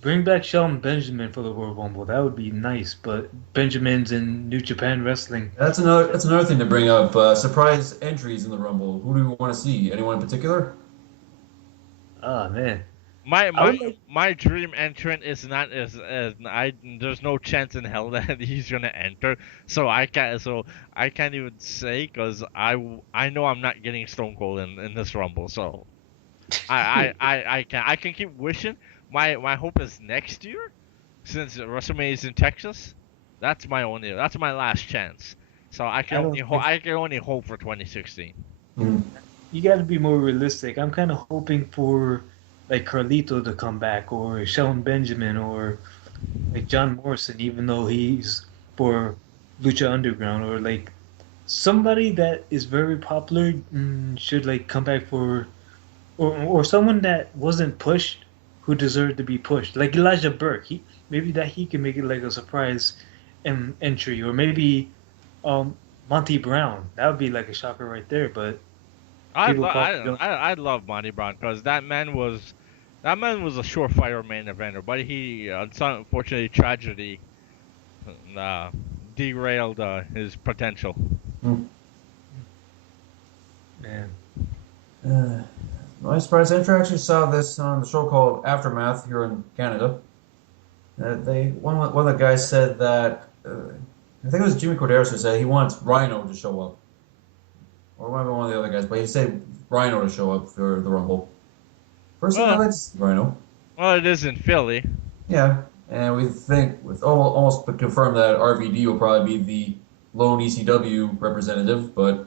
Bring back Shelton Benjamin for the Royal Rumble. That would be nice, but Benjamin's in New Japan Wrestling. That's another thing to bring up. Surprise entries in the Rumble. Who do you want to see? Anyone in particular? Oh, man. My dream entrant is not there's no chance in hell that he's gonna enter, so I can't even say because I know I'm not getting Stone Cold in this Rumble, so I can keep wishing. My hope is next year, since WrestleMania is in Texas. That's my last chance. So I can only hope for 2016. Mm. You got to be more realistic. I'm kind of hoping for like Carlito to come back, or Shelton Benjamin, or like John Morrison, even though he's for Lucha Underground, or like somebody that is very popular should like come back for, or someone that wasn't pushed who deserved to be pushed, like Elijah Burke. He can make it like a surprise entry, or maybe Monty Brown. That would be like a shocker right there, but. I love Monty Brown because that man was a surefire main eventer, but he unfortunately tragedy derailed his potential. Mm. Man. My surprise entry, I actually saw this on the show called Aftermath here in Canada. One of the guys said that I think it was Jimmy Corderas who said he wants Rhino to show up. Or maybe one of the other guys, but he said Rhino to show up for the Rumble. Personally, I like Rhino. Well, it is in Philly. Yeah, and we think with almost confirmed that RVD will probably be the lone ECW representative, but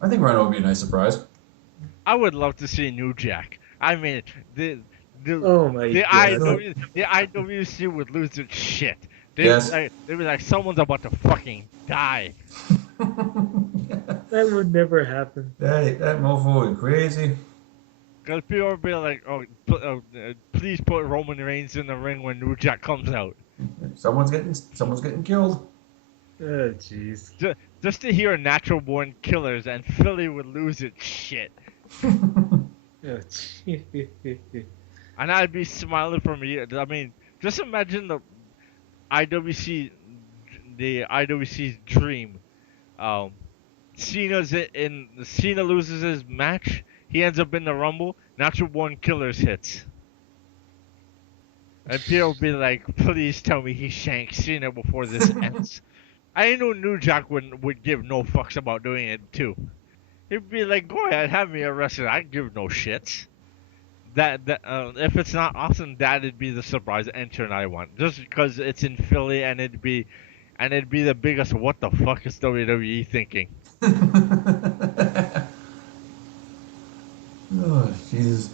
I think Rhino would be a nice surprise. I would love to see New Jack. I mean, the Oh my the god. IWC would lose its shit. Yes. They'd be like someone's about to fucking die. That would never happen. That mofo is crazy. Because people would be like, please put Roman Reigns in the ring when New Jack comes out. Someone's getting killed. Oh jeez. Just to hear Natural Born Killers and Philly would lose its shit. Oh, And I'd be smiling from here. I mean, just imagine the IWC's dream. Cena loses his match. He ends up in the Rumble. Natural Born Killers hits. And Pierre will be like, please tell me he shanks Cena before this ends. I know New Jack would give no fucks about doing it too. He'd be like, go ahead, have me arrested. I give no shits. If it's not Austin, that'd be the surprise entrant I want. Just because it's in Philly and it'd be the biggest what the fuck is WWE thinking? Oh, Jesus.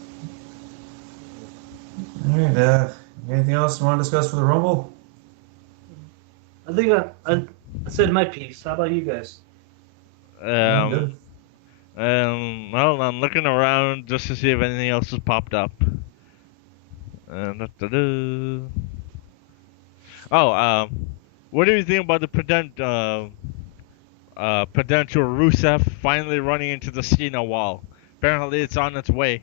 All right, anything else you want to discuss for the Rumble? I think I said my piece. How about you guys? Good. Well, I'm looking around just to see if anything else has popped up. What do you think about the potential Rusev finally running into the Cena wall? Apparently, it's on its way.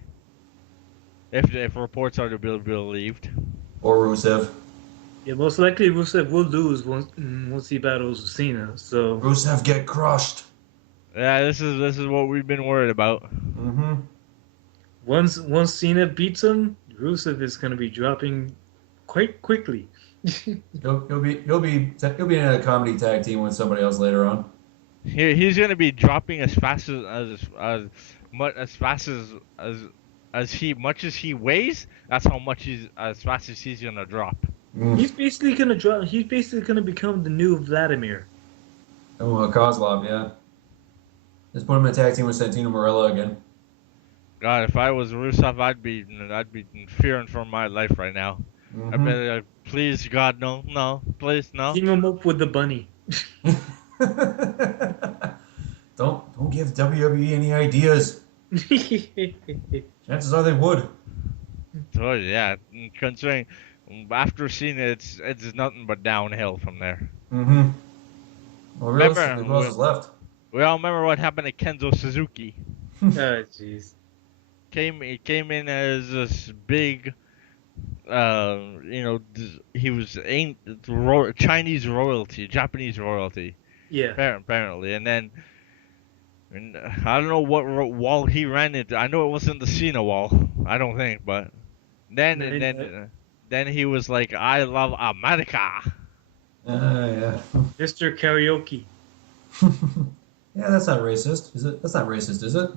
If reports are to be believed. Or Rusev. Yeah, most likely Rusev will lose once he battles Cena. So Rusev get crushed. Yeah, this is what we've been worried about. Mm-hmm. once Cena beats him, Rusev is going to be dropping quite quickly. He'll be in a comedy tag team with somebody else later on. He's gonna be dropping as fast as much as he weighs. That's how much as fast as he's gonna drop. He's basically going to drop. He's basically going to become the new Vladimir. Oh, Kozlov, yeah. Just put him in a tag team with Santino Marella again. God, if I was Rusev, I'd be fearing for my life right now. Mm-hmm. I'd be like, please, God, no, please, no. Team him up with the bunny. Don't give WWE any ideas. Chances are they would. Oh yeah, considering after seeing it, it's nothing but downhill from there. Mm-hmm. Well, realistically, who else is left? We all remember what happened to Kenzo Suzuki. Oh jeez. He came in as this big, he was Chinese royalty, Japanese royalty. Yeah. Apparently, and then. And I don't know what wall he ran into. I know it wasn't the Cena wall. I don't think, but then he was like, "I love America." Yeah. Mr. Karaoke. Yeah, that's not racist, is it? That's not racist, is it?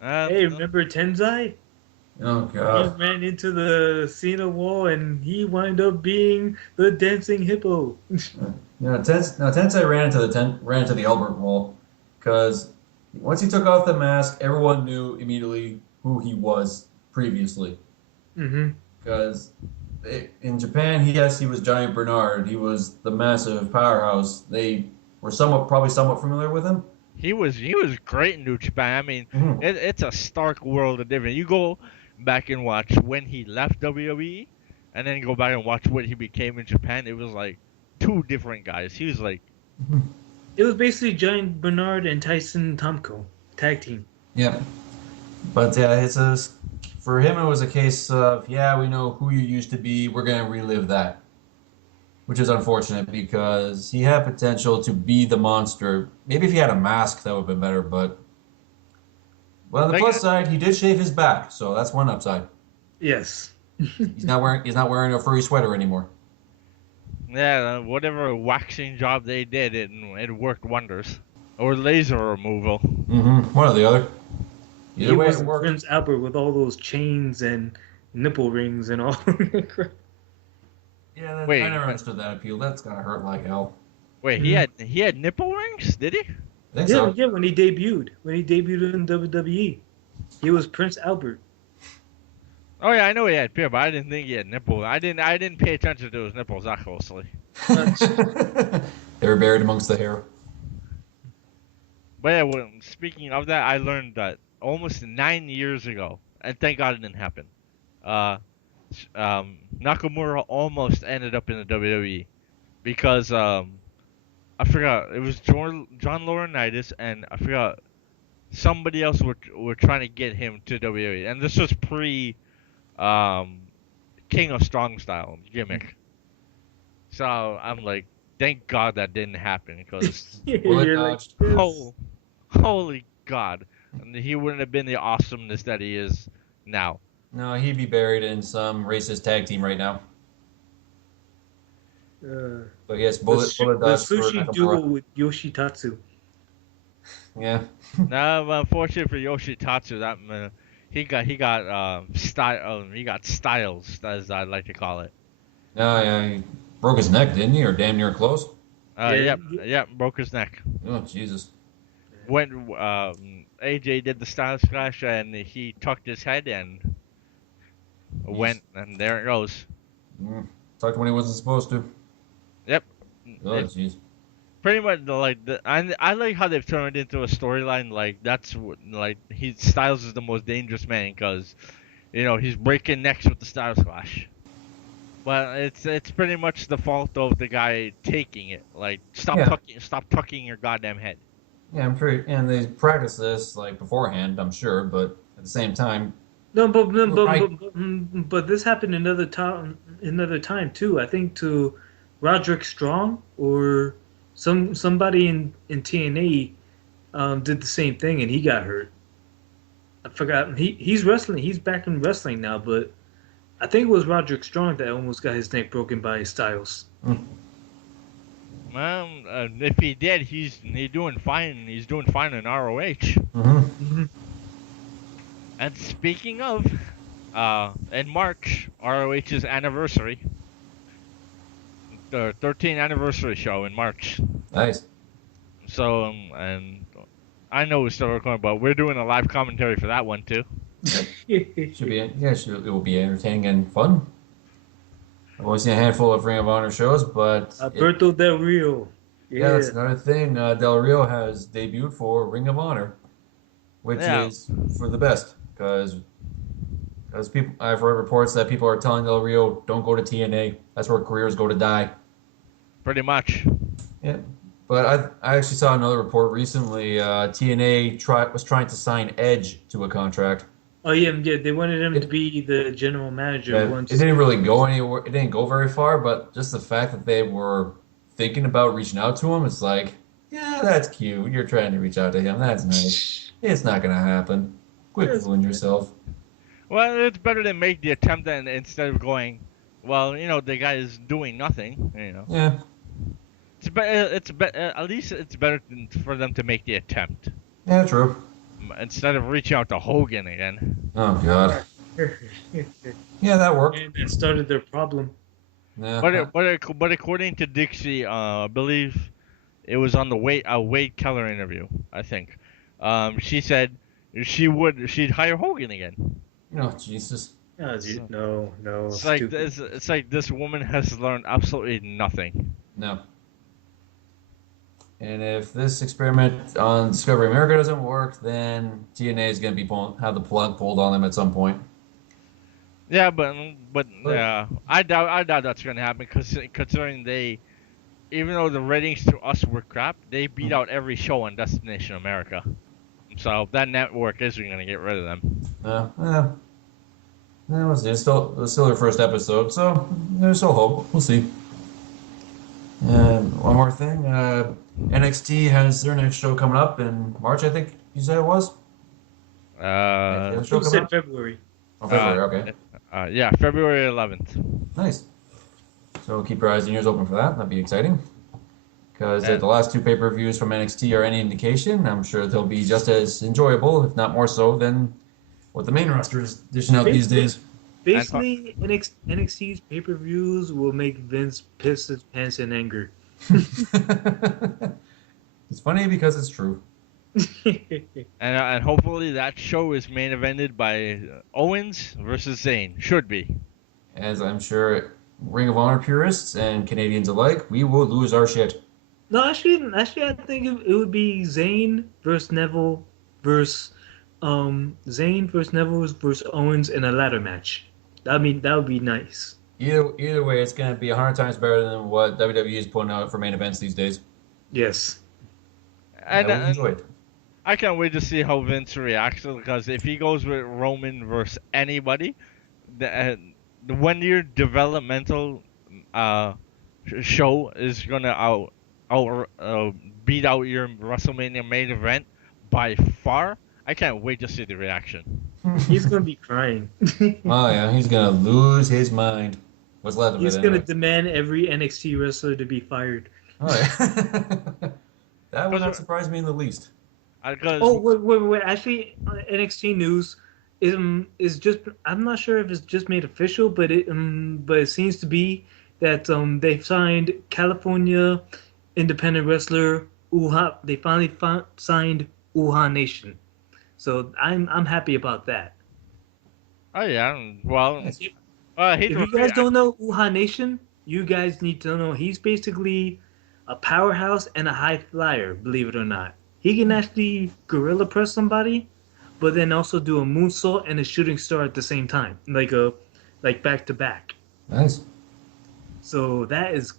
Hey, remember Tenzai? Oh God. He ran into the Cena wall and he wound up being the dancing hippo. Tensei ran into the Albert wall. Because once he took off the mask, everyone knew immediately who he was previously. Mm-hmm. Because in Japan, he was Giant Bernard. He was the massive powerhouse. They were probably somewhat familiar with him. He was great in New Japan. I mean, it's a stark world of difference. You go back and watch when he left WWE, and then go back and watch what he became in Japan. It was like two different guys. He was like. It was basically Giant Bernard and Tyson Tomko tag team. Yeah, but for him it was a case of we know who you used to be. We're gonna relive that, which is unfortunate because he had potential to be the monster. Maybe if he had a mask, that would have been better. But on the plus side, he did shave his back, so that's one upside. Yes. He's not wearing a furry sweater anymore. Yeah, whatever waxing job they did, it worked wonders. Or laser removal. Mm-hmm. One or the other. Either way, it worked. Prince Albert with all those chains and nipple rings and all. Yeah, I never understood that appeal. That's gotta hurt like hell. Wait, he had nipple rings? Did he? I think so. Yeah, when he debuted in WWE, he was Prince Albert. Oh yeah, I know he had beer, but I didn't think he had nipples. I didn't pay attention to his nipples that closely. They were buried amongst the hair. But yeah, speaking of that, I learned that almost 9 years ago, and thank God it didn't happen. Nakamura almost ended up in the WWE because I forgot, it was John Laurinaitis, and I forgot somebody else were trying to get him to WWE, and this was pre King of Strong Style gimmick. So I'm like, thank God that didn't happen because bullet dodged. holy God, and he wouldn't have been the awesomeness that he is now. No, he'd be buried in some racist tag team right now. But yes, bullet the dodge for sushi duo Nakamura. with Yoshitatsu. Yeah. Now, unfortunately for Yoshitatsu, he got styles, as I like to call it. No, yeah, he broke his neck, didn't he? Or damn near close. Yeah, Yep, broke his neck. Oh, Jesus. When AJ did the Styles Clash and he tucked his head and went, and there it goes. Talked when he wasn't supposed to. Yep. Oh, jeez. Pretty much I like how they've turned it into a storyline. Styles is the most dangerous man because, he's breaking necks with the Styles Clash. But it's pretty much the fault of the guy taking it. Like stop tucking your goddamn head. Yeah, I'm sure, and they practice this like beforehand, I'm sure, but at the same time, No, but this happened another time too. I think to Roderick Strong or somebody in TNA did the same thing and he got hurt. I forgot. He's wrestling. He's back in wrestling now, but I think it was Roderick Strong that almost got his neck broken by Styles. Well, if he did, he's doing fine. He's doing fine in ROH. Mm-hmm. And speaking of, in March, ROH's anniversary, the 13th anniversary show in March. Nice. So, and I know we're still recording, but we're doing a live commentary for that one too. It will be entertaining and fun. I've only seen a handful of Ring of Honor shows, but Alberto Del Rio. Yeah, that's another thing. Del Rio has debuted for Ring of Honor, which is for the best because people. I've heard reports that people are telling Del Rio, "Don't go to TNA. That's where careers go to die." Pretty much. Yeah, but I actually saw another report recently. TNA was trying to sign Edge to a contract. Oh yeah. They wanted him to be the general manager. It didn't really go anywhere. It didn't go very far, but just the fact that they were thinking about reaching out to him, it's like, yeah, that's cute. You're trying to reach out to him. That's nice. It's not gonna happen. Quit fooling yourself. Well, it's better to make the attempt than instead of going, well, the guy is doing nothing. Yeah. At least it's better for them to make the attempt. Yeah, true. Instead of reaching out to Hogan again. Oh God. Yeah, that worked. And that started their problem. Yeah. But according to Dixie, I believe it was on the Wade Keller interview. I think she said she'd hire Hogan again. Oh Jesus. No. It's like this woman has learned absolutely nothing. No. And if this experiment on Discovery America doesn't work, then TNA is going to have the plug pulled on them at some point. Yeah, but I doubt that's going to happen considering even though the ratings to us were crap, they beat out every show on Destination America. So that network isn't going to get rid of them. We'll see. It's still their first episode, so there's still hope. We'll see. And one more thing, NXT has their next show coming up in March, I think you said it was? You said February. Oh, February, okay. Yeah, February 11th. Nice. So keep your eyes and ears open for that. That'd be exciting. Because if the last two pay-per-views from NXT are any indication, I'm sure they'll be just as enjoyable, if not more so, than what the main roster is dishing out these days. Basically, NXT's pay-per-views will make Vince piss his pants in anger. It's funny because it's true. And hopefully that show is main evented by Owens versus Zayn. Should be. As I'm sure Ring of Honor purists and Canadians alike, we will lose our shit. No, actually, I think it would be Zayn versus Neville versus Owens in a ladder match. That would be nice. Either way, it's going to be 100 times better than what WWE is putting out for main events these days. Yes. And I will enjoy it. I can't wait to see how Vince reacts, because if he goes with Roman versus anybody, the 1 year developmental show is gonna beat out your WrestleMania main event by far. I can't wait to see the reaction. He's gonna be crying. Oh yeah, he's gonna lose his mind. What's left of it He's gonna anyway. demand every NXT wrestler to be fired. Oh yeah. That would not Because surprise me in the least. Oh wait! Actually, NXT news is just. I'm not sure if it's just made official, but it seems to be that they've signed California independent wrestler Uha. They finally signed Uha Nation. So I'm happy about that. oh yeah, well, Nice. he If you guys don't know Uha Nation, you guys need to know he's basically a powerhouse and a high flyer, believe it or not. He can actually gorilla press somebody, but then also do a moonsault and a shooting star at the same time, like back to back. Nice. So that is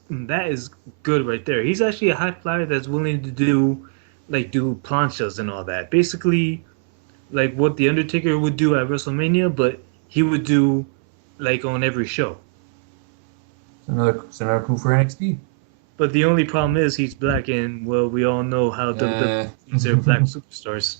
good right there. He's actually a high flyer that's willing to do planchas and all that. Basically, like what the Undertaker would do at WrestleMania, but he would do like on every show. It's another coup for NXT. But the only problem is he's black, and well, we all know how WWE treats their black superstars.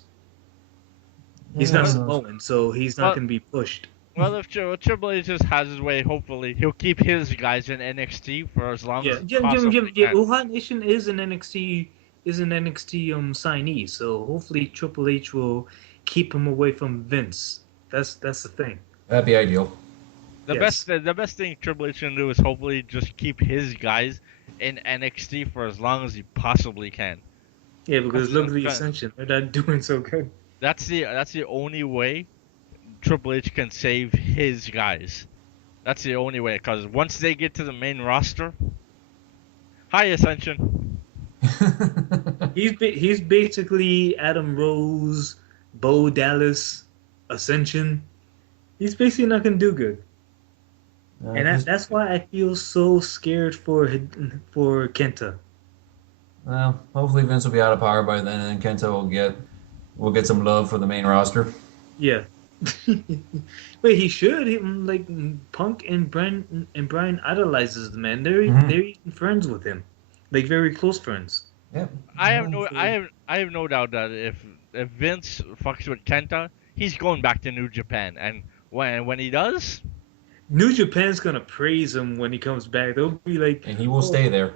He's not Yeah. Samoan, so he's not Well- going to be pushed. well, if Triple H just has his way, hopefully he'll keep his guys in NXT for as long Yeah, as yeah, possible. Wuhan Nation is an NXT signee, so hopefully Triple H will keep him away from Vince. That's the thing. That'd be ideal. Yes. The best thing Triple H can do is hopefully just keep his guys in NXT for as long as he possibly can. Yeah, because look at the Okay. Ascension; they're not doing so good. That's the only way Triple H can save his guys. That's the only way, because once they get to the main roster, hi Ascension. He's basically Adam Rose, Bo Dallas, Ascension. He's basically not going to do good. And that's why I feel so scared for Kenta. Well, hopefully Vince will be out of power by then, and then Kenta will get some love for the main roster. Yeah. Wait, he should. Like Punk and Brian idolizes the man. They're even friends with him, like very close friends. Yeah. I have no doubt that if Vince fucks with Kenta, he's going back to New Japan, and when he does, New Japan's gonna praise him when he comes back. They'll be like, And he will stay there.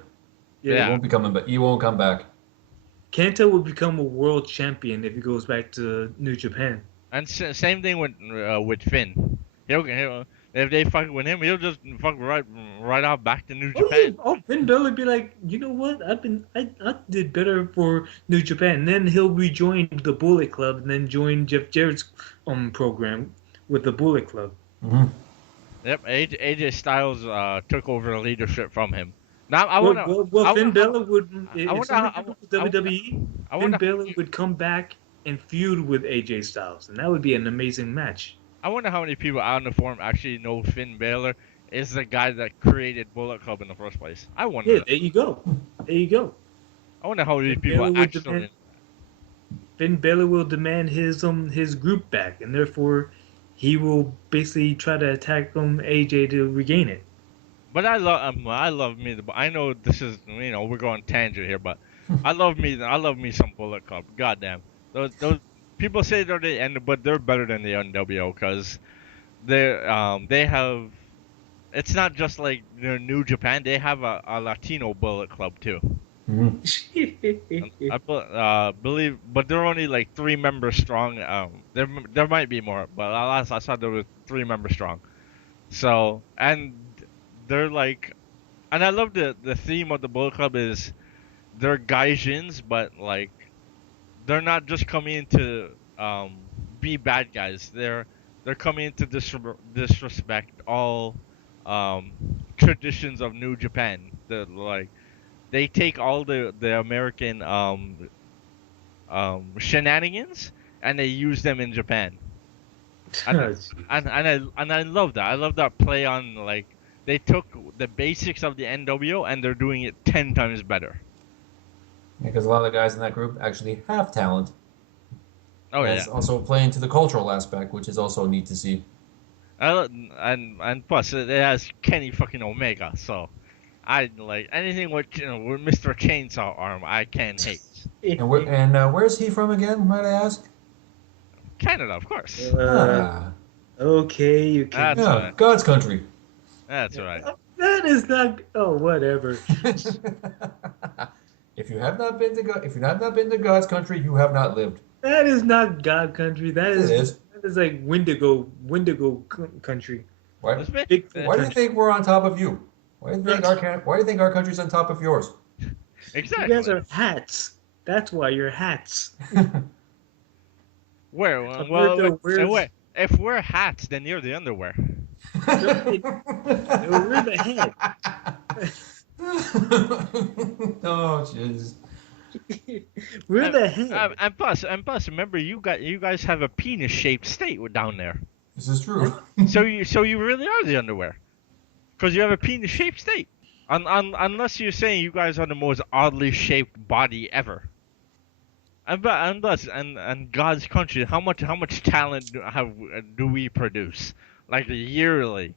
Yeah. He won't be coming back. He won't come back. Kenta will become a world champion if he goes back to New Japan. and same thing with Finn. He'll if they fuck with him, he'll just fuck right off back to New Japan. Finn Balor be like, you know what? I did better for New Japan. And then he'll rejoin the Bullet Club and then join Jeff Jarrett's program with the Bullet Club. Mm-hmm. Yep, AJ Styles took over the leadership from him. Now I want to. Finn Balor would. I If wonder something how- happened with WWE, I Finn wonder. Balor would come back and feud with AJ Styles, and that would be an amazing match. I wonder how many people out in the forum actually know Finn Balor is the guy that created Bullet Club in the first place. I wonder. Yeah, there you go. There you go. I wonder how many Finn people Balor would actually. demand- Finn Balor will demand his group back, and therefore he will basically try to attack AJ to regain it. But I love me. I know this is we're going tangent here, but I love me some Bullet Club. Goddamn, those people say they're the end, but they're better than the NWO because they have. It's not just like New Japan. They have a Latino Bullet Club too. Mm-hmm. I believe, but they're only like 3 members strong. There might be more, but last I saw there were 3 members strong. So and they're like, and I love the theme of the Bullet Club is they're gaijins, but like they're not just coming in to be bad guys. They're coming in to disrespect all traditions of New Japan. They take all the American shenanigans and they use them in Japan. And I love that. I love that play on like they took the basics of the NWO and they're doing it 10 times better. Because a lot of the guys in that group actually have talent. Oh yeah. It's also playing to the cultural aspect, which is also neat to see. And plus it has Kenny fucking Omega, so I like anything with with Mr. Chainsaw Arm. I can't hate. And where's he from again? Might I ask? Canada, of course. Ah, Okay, you can. That's yeah, right. God's country. That's right. That is not. Oh, whatever. If you have not been to God, if you have not been to God's country, you have not lived. That is not God country. Yes, it is. That is like Wendigo country. Why? Let's make, Bigfoot Why do you country. think we're on top of you? Why do you think Why do you think our country's on top of yours? You exactly. guys are hats. That's why you're hats. Where? Alberto, where's if we're hats, then you're the underwear. we're the head. Oh, jeez. We're the head. And plus, remember you guys have a penis-shaped state down there. This is true. So you really are the underwear, because you have a penis-shaped state. Unless you're saying you guys are the most oddly shaped body ever. And God's country, how much talent do we produce, like yearly?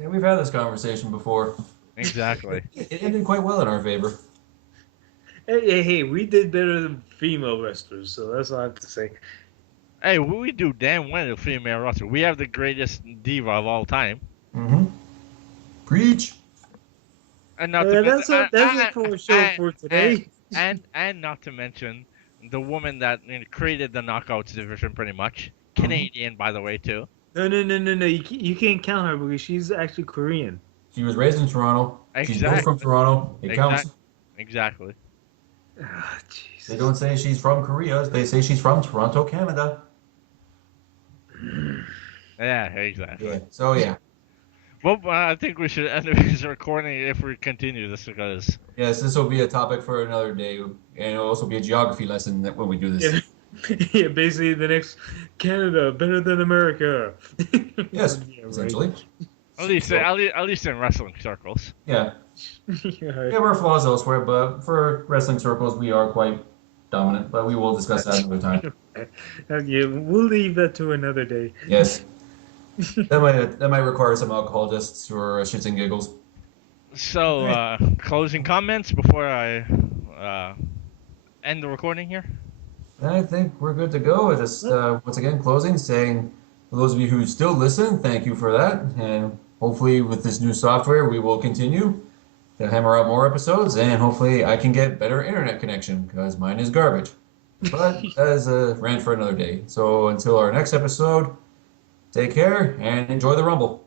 Yeah, we've had this conversation before. Exactly. It ended quite well in our favor. Hey, we did better than female wrestlers, so that's all I have to say. Hey, we do damn well in female wrestler. We have the greatest diva of all time. Mm-hmm. Preach. And not to That's it for a show for today. And not to mention the woman that created the knockouts division, pretty much Canadian, by the way, too. No. You can't count her because she's actually Korean. She was raised in Toronto. She's built from Toronto. It counts. Exactly. Ah, Jesus. They don't say she's from Korea. They say she's from Toronto, Canada. Yeah, exactly. Yeah. So yeah. Well, I think we should end this recording if we continue this, because Yes, this will be a topic for another day, and it'll also be a geography lesson when we do this. Yeah, basically the next Canada better than America. Yes, Yeah, right. essentially. at least in wrestling circles. Yeah. Yeah, We have our flaws elsewhere, but for wrestling circles, we are quite dominant. But we will discuss that another time. yeah, we'll leave that to another day. Yes. That might require some alcohol just for shits and giggles. So, closing comments before I end the recording here? I think we're good to go. Just once again, closing, saying for those of you who still listen, thank you for that. And hopefully with this new software, we will continue to hammer out more episodes, and hopefully I can get better internet connection because mine is garbage. But that is a rant for another day. So until our next episode, take care and enjoy the Rumble.